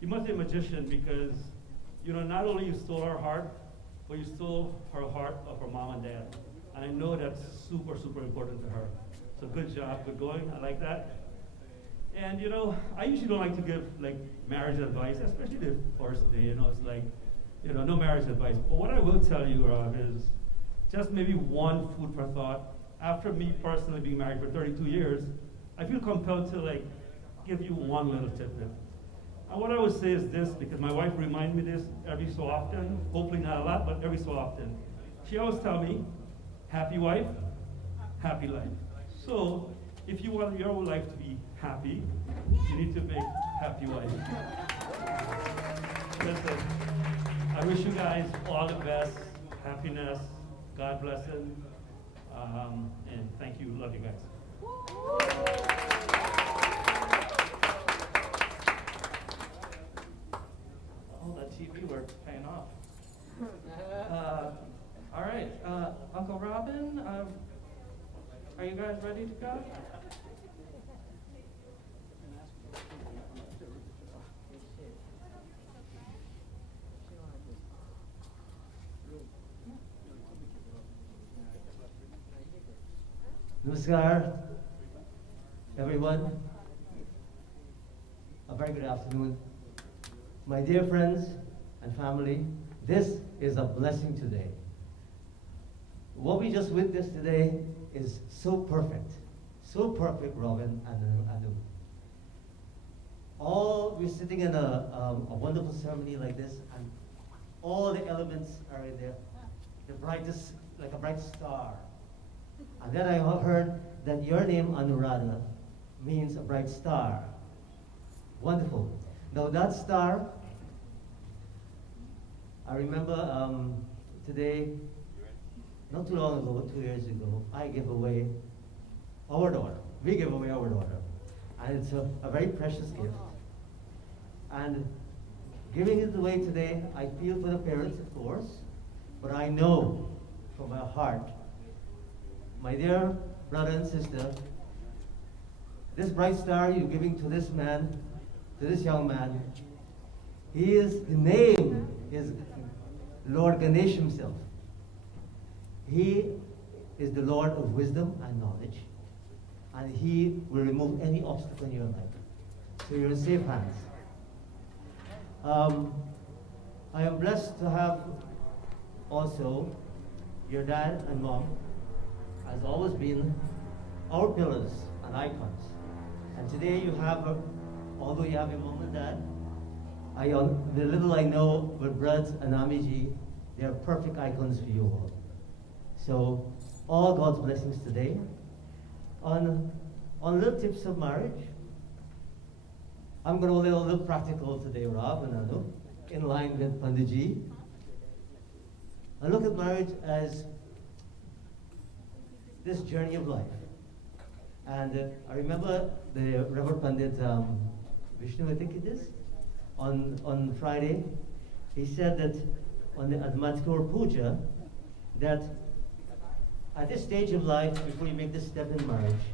you must be a magician because, you know, not only you stole her heart, but you stole her heart of her mom and dad. And I know that's super important to her. So good job, good going, I like that. And I usually don't like to give like marriage advice, especially the first day. It's like, no marriage advice. But what I will tell you, Rob, is just maybe one food for thought. After me personally being married for 32 years, I feel compelled to like give you one little tidbit. And what I would say is this, because my wife reminds me this every so often, hopefully not a lot, but every so often. She always tells me, happy wife, happy life. So if you want your life to be happy, you need to make happy wife. Listen, I wish you guys all the best, happiness, God blessing, and thank you. Love you guys. Oh, that TV work's paying off. All right, Uncle Robin, are you guys ready to go? Namaskar, everyone. A very good afternoon. My dear friends and family, this is a blessing today. What we just witnessed today is so perfect, Rovin and Anu. We're sitting in a wonderful ceremony like this, and all the elements are in there, the brightest, like a bright star. And then I heard that your name, Anuradha, means a bright star. Wonderful. Now that star, I remember today, not too long ago, 2 years ago, I gave away our daughter. We gave away our daughter. And it's a very precious gift. And giving it away today, I feel for the parents, of course, but I know from my heart, my dear brother and sister, this bright star you're giving to this man, to this young man, his name is Lord Ganesh himself. He is the Lord of wisdom and knowledge, and he will remove any obstacle in your life. So you're in safe hands. I am blessed to have also your dad and mom has always been our pillars and icons. And today you have, although you have your mom and dad, the little I know with Brad and Amiji, they are perfect icons for you all. So all God's blessings today. On little tips of marriage, I'm going to be a little practical today, Rob and Anu, in line with Panditji. I look at marriage as this journey of life. And I remember the Reverend Pandit Vishnu, I think it is, on Friday, he said that on the Admatkur Puja, that at this stage of life, before you make this step in marriage,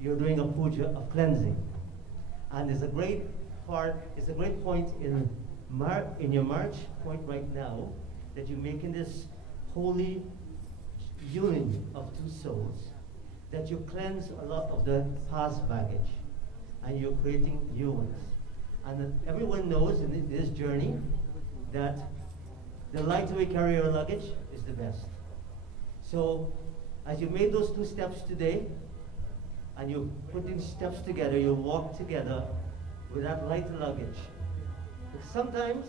you're doing a puja of cleansing. And it's a great point in your marriage point right now, that you're making this holy union of two souls, that you cleanse a lot of the past baggage, and you're creating new ones. And everyone knows in this journey that the lighter we carry our luggage is the best. So as you made those two steps today, and you put these steps together, you walk together with that lighter luggage. But sometimes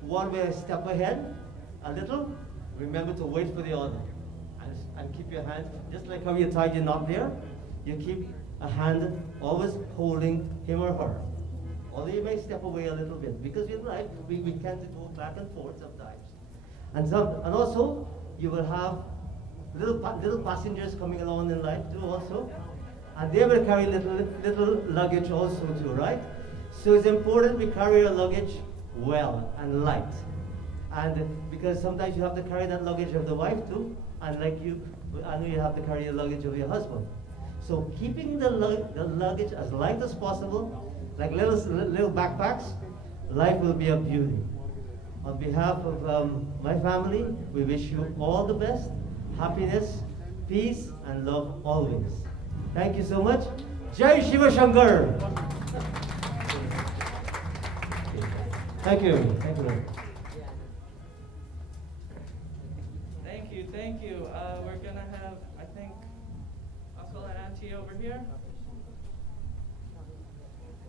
one will step ahead a little, remember to wait for the other. And keep your hand, just like how you tied your knot there, you keep a hand always holding him or her. Although you may step away a little bit, because in life we tend to go back and forth sometimes. And also, you will have little passengers coming along in life too also. And they will carry little luggage also too, right? So it's important we carry our luggage well and light. And because sometimes you have to carry that luggage of the wife too, and like you, I know you have to carry the luggage of your husband. So keeping the luggage as light as possible, like little backpacks, life will be a beauty. On behalf of my family, we wish you all the best, happiness, peace, and love always. Thank you so much. Jai Shiva Shankar. Thank you. Thank you. Thank you. We're gonna have, I think, Uncle and Auntie over here.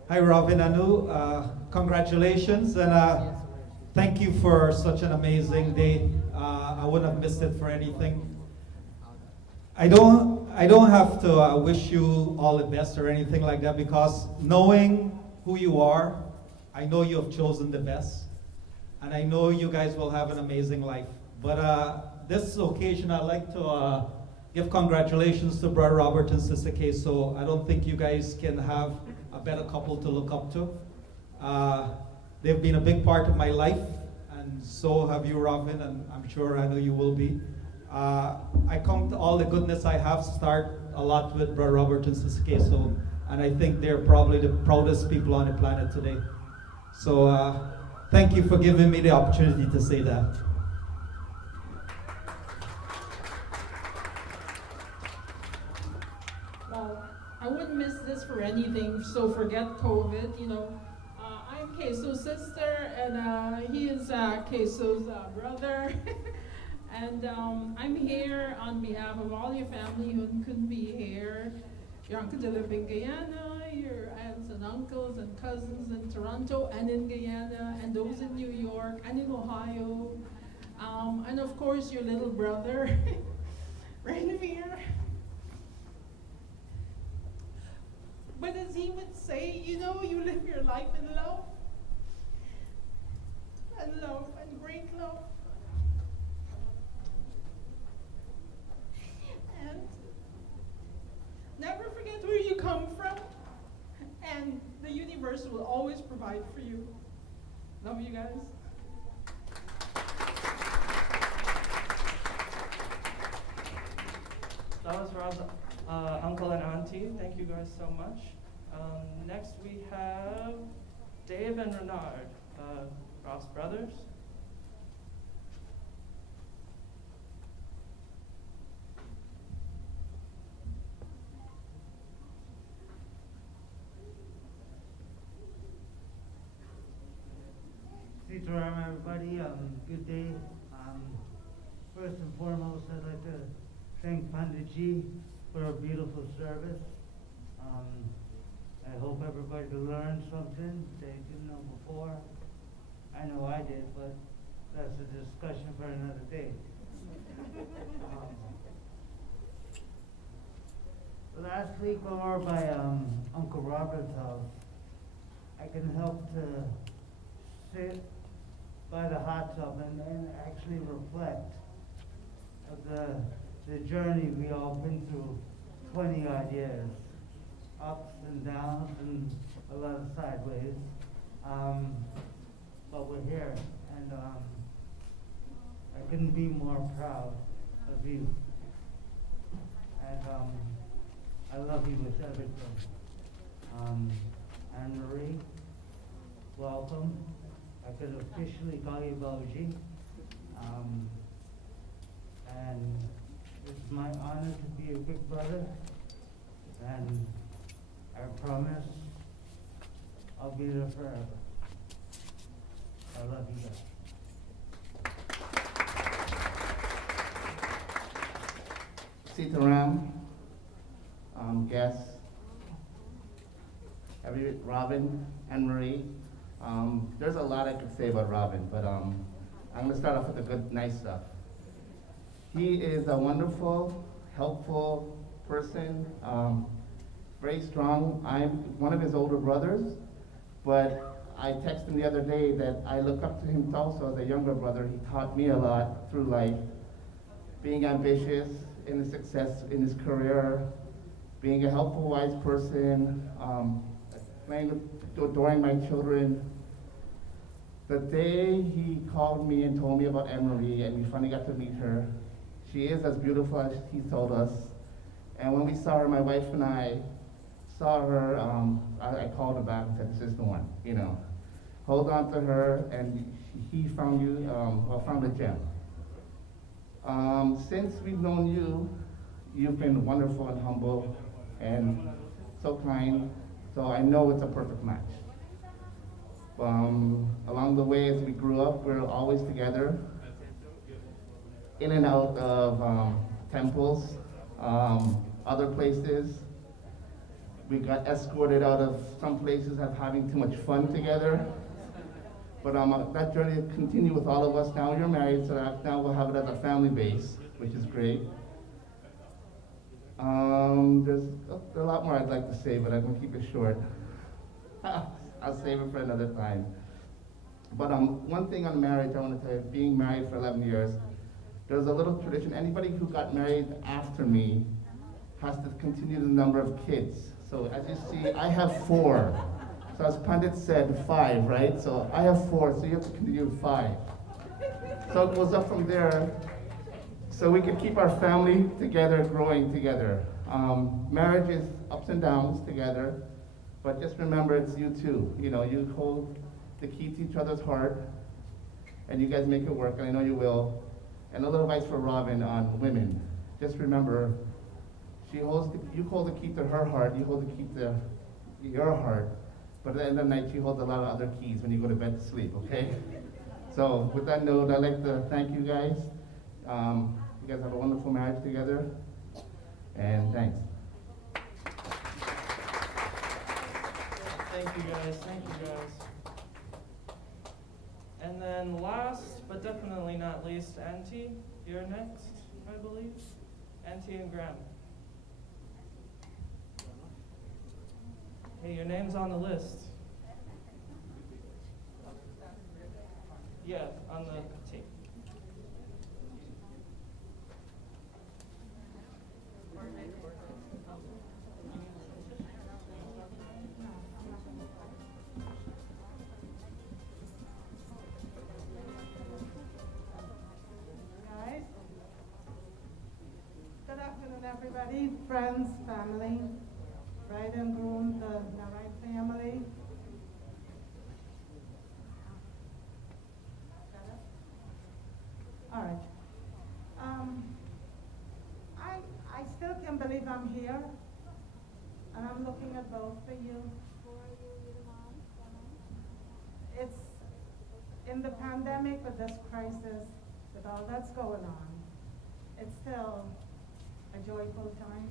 Hi, Rovin Anu. Congratulations and thank you for such an amazing day. I wouldn't have missed it for anything. I don't have to wish you all the best or anything like that because knowing who you are, I know you have chosen the best, and I know you guys will have an amazing life. But this occasion, I'd like to give congratulations to Brother Robert and Sister Kay. So I don't think you guys can have a better couple to look up to. They've been a big part of my life, and so have you, Rovin, and I'm sure I know you will be. I count all the goodness I have start a lot with Brother Robert and Sister Kay, so, and I think they're probably the proudest people on the planet today. So thank you for giving me the opportunity to say that. Well, I wouldn't miss this for anything, so forget COVID, you know. I'm Queso's sister, and he is Queso's brother. And I'm here on behalf of all your family who couldn't be here. Your uncle that live in Guyana, your aunts and uncles and cousins in Toronto and in Guyana, and those in New York and in Ohio. And of course, your little brother, Rainier. But as he would say, you know, you live your life in love. And love, and great love. And never forget where you come from. And the universe will always provide for you. Love you guys. That was Rob's uncle and auntie. Thank you guys so much. Next we have Dave and Renard, Rob's brothers. Sitaram, everybody. Good day. First and foremost, I'd like to thank Panditji for a beautiful service. I hope everybody learned something they didn't know before. I know I did, but that's a discussion for another day. Last week over by Uncle Robert's house, I can help to sit by the hot tub and actually reflect of the journey we all been through 20 odd years, ups and downs and a lot of sideways. But we're here, and I couldn't be more proud of you. And I love you with everything. Anne-Marie, welcome. I could officially call you Boji. And it's my honor to be your big brother. And I promise I'll be there forever. I love you guys. Sitaram, guests, Rovin, and Marie. There's a lot I could say about Rovin, but I'm going to start off with the good, nice stuff. He is a wonderful, helpful person, very strong. I'm one of his older brothers, but I texted him the other day that I look up to him also as a younger brother. He taught me a lot through life, being ambitious in his success in his career, being a helpful, wise person, adoring my children. The day he called me and told me about Anne-Marie and we finally got to meet her, she is as beautiful as he told us. And when we saw her, my wife and I saw her, I called her back and said, this is the one, you know. Hold on to her, and he found you, found a gem. Since we've known you, you've been wonderful and humble and so kind. So I know it's a perfect match. Along the way, as we grew up, we were always together, in and out of temples, other places. We got escorted out of some places of having too much fun together. But that journey continued with all of us. Now you're married, so now we'll have it as a family base, which is great. There's a lot more I'd like to say, but I'm gonna keep it short. I'll save it for another time. But one thing on marriage, I want to tell you, being married for 11 years, there's a little tradition. Anybody who got married after me has to continue the number of kids. So as you see, I have 4. So as Pandit said, 5, right? So I have 4, so you have to continue 5. So it goes up from there, so we can keep our family together, growing together. Marriage is ups and downs together, but just remember it's you two. You know, you hold the key to each other's heart, and you guys make it work, and I know you will. And a little advice for Rovin on women. Just remember, you hold the key to her heart, you hold the key to your heart, but at the end of the night, she holds a lot of other keys when you go to bed to sleep, okay? So with that note, I'd like to thank you guys. You guys have a wonderful marriage together, and thanks. Thank you guys, thank you guys. And then last, but definitely not least, Auntie, you're next, I believe. Auntie and Graham. Hey, your name's on the list. Yeah, on the tape. Guys, good afternoon, everybody, friends, family, bride and groom, the Narite family. All right. I still can't believe I'm here, and I'm looking at both of you. It's in the pandemic, with this crisis, with all that's going on, it's still a joyful time.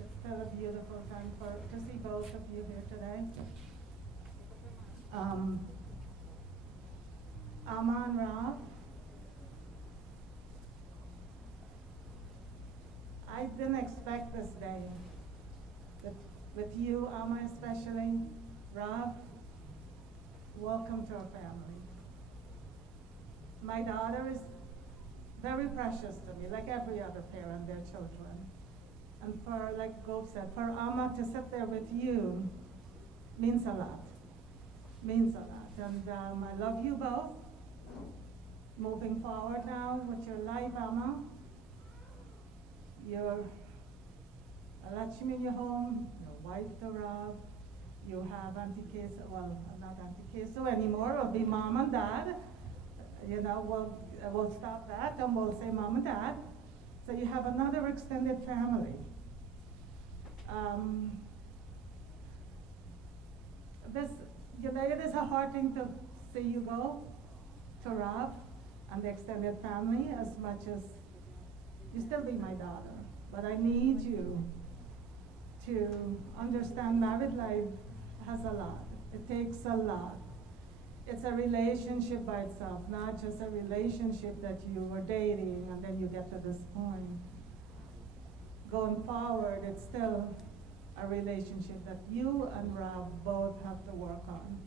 It's still a beautiful time to see both of you here today. Amma and Rav, I didn't expect this day. With you, Amma especially, Rav, welcome to our family. My daughter is very precious to me, like every other parent, their children. And for, like Gove said, for Amma to sit there with you means a lot. Means a lot. And I love you both. Moving forward now with your life, Amma. You're a Lakshmi in your home, your wife to Rav. You have Auntie Queso, well, not Auntie Queso anymore, it'll be Mom and Dad. You know, we'll stop that and we'll say Mom and Dad. So you have another extended family. It is a hard thing to see you go to Rav and the extended family, as much as you still be my daughter. But I need you to understand married life has a lot. It takes a lot. It's a relationship by itself, not just a relationship that you were dating and then you get to this point. Going forward, it's still a relationship that you and Rav both have to work on.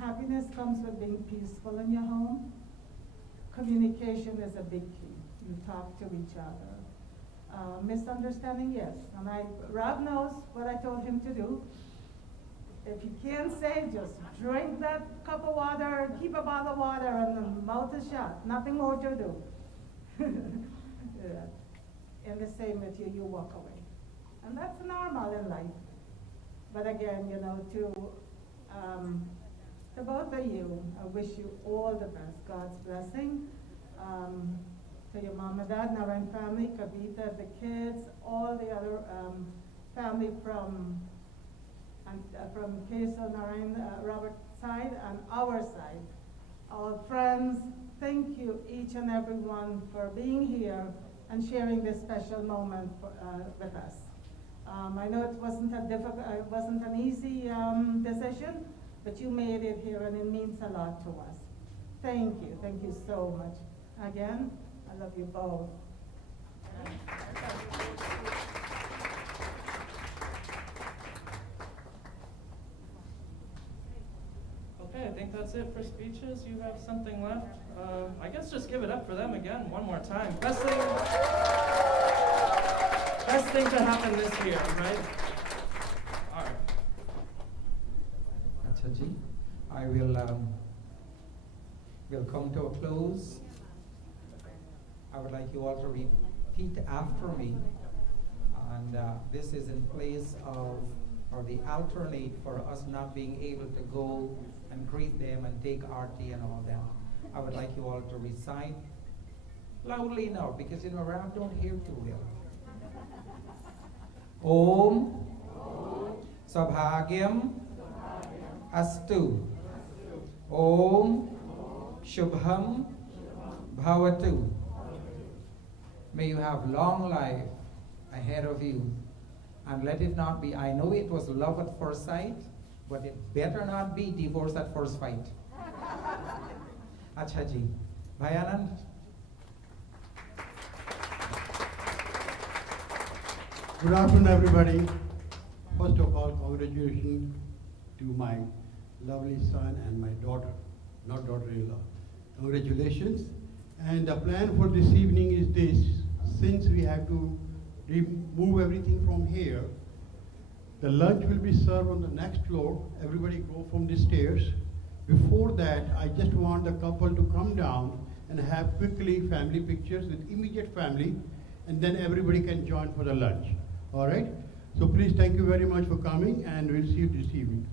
Happiness comes with being peaceful in your home. Communication is a big key. You talk to each other. Misunderstanding, yes. And Rav knows what I told him to do. If you can't say, just drink that cup of water, keep a bottle of water, and the mouth is shut. Nothing more to do. Yeah. And the same with you, you walk away. And that's normal in life. But again, you know, to both of you, I wish you all the best, God's blessing. to your mom and dad, Narayan family, Kavita, the kids, all the other family from Keshav, Narayan, Robert's side and our side. Our friends, thank you each and every one for being here and sharing this special moment with us. I know it wasn't an easy decision, but you made it here and it means a lot to us. Thank you so much. Again, I love you both. Okay, I think that's it for speeches. You have something left? I guess just give it up for them again one more time. Best thing to happen this year, right? All right. Achaji, I will come to a close. I would like you all to repeat after me. And this is in place of, or the alternate for us not being able to go and greet them and take RT and all that. I would like you all to recite loudly now, because you know, Ram don't hear too well. Om Sabhagyam Astu. Om Shubham Bhavatu. May you have long life ahead of you. And let it not be, I know it was love at first sight, but it better not be divorce at first fight. Achaji. Bhayanand. Good afternoon, everybody. First of all, congratulations to my lovely son and my daughter, not daughter-in-law. Congratulations. And the plan for this evening is this. Since we have to remove everything from here, the lunch will be served on the next floor. Everybody go from the stairs. Before that, I just want the couple to come down and have quickly family pictures with immediate family, and then everybody can join for the lunch. All right? So please, thank you very much for coming, and we'll see you this evening.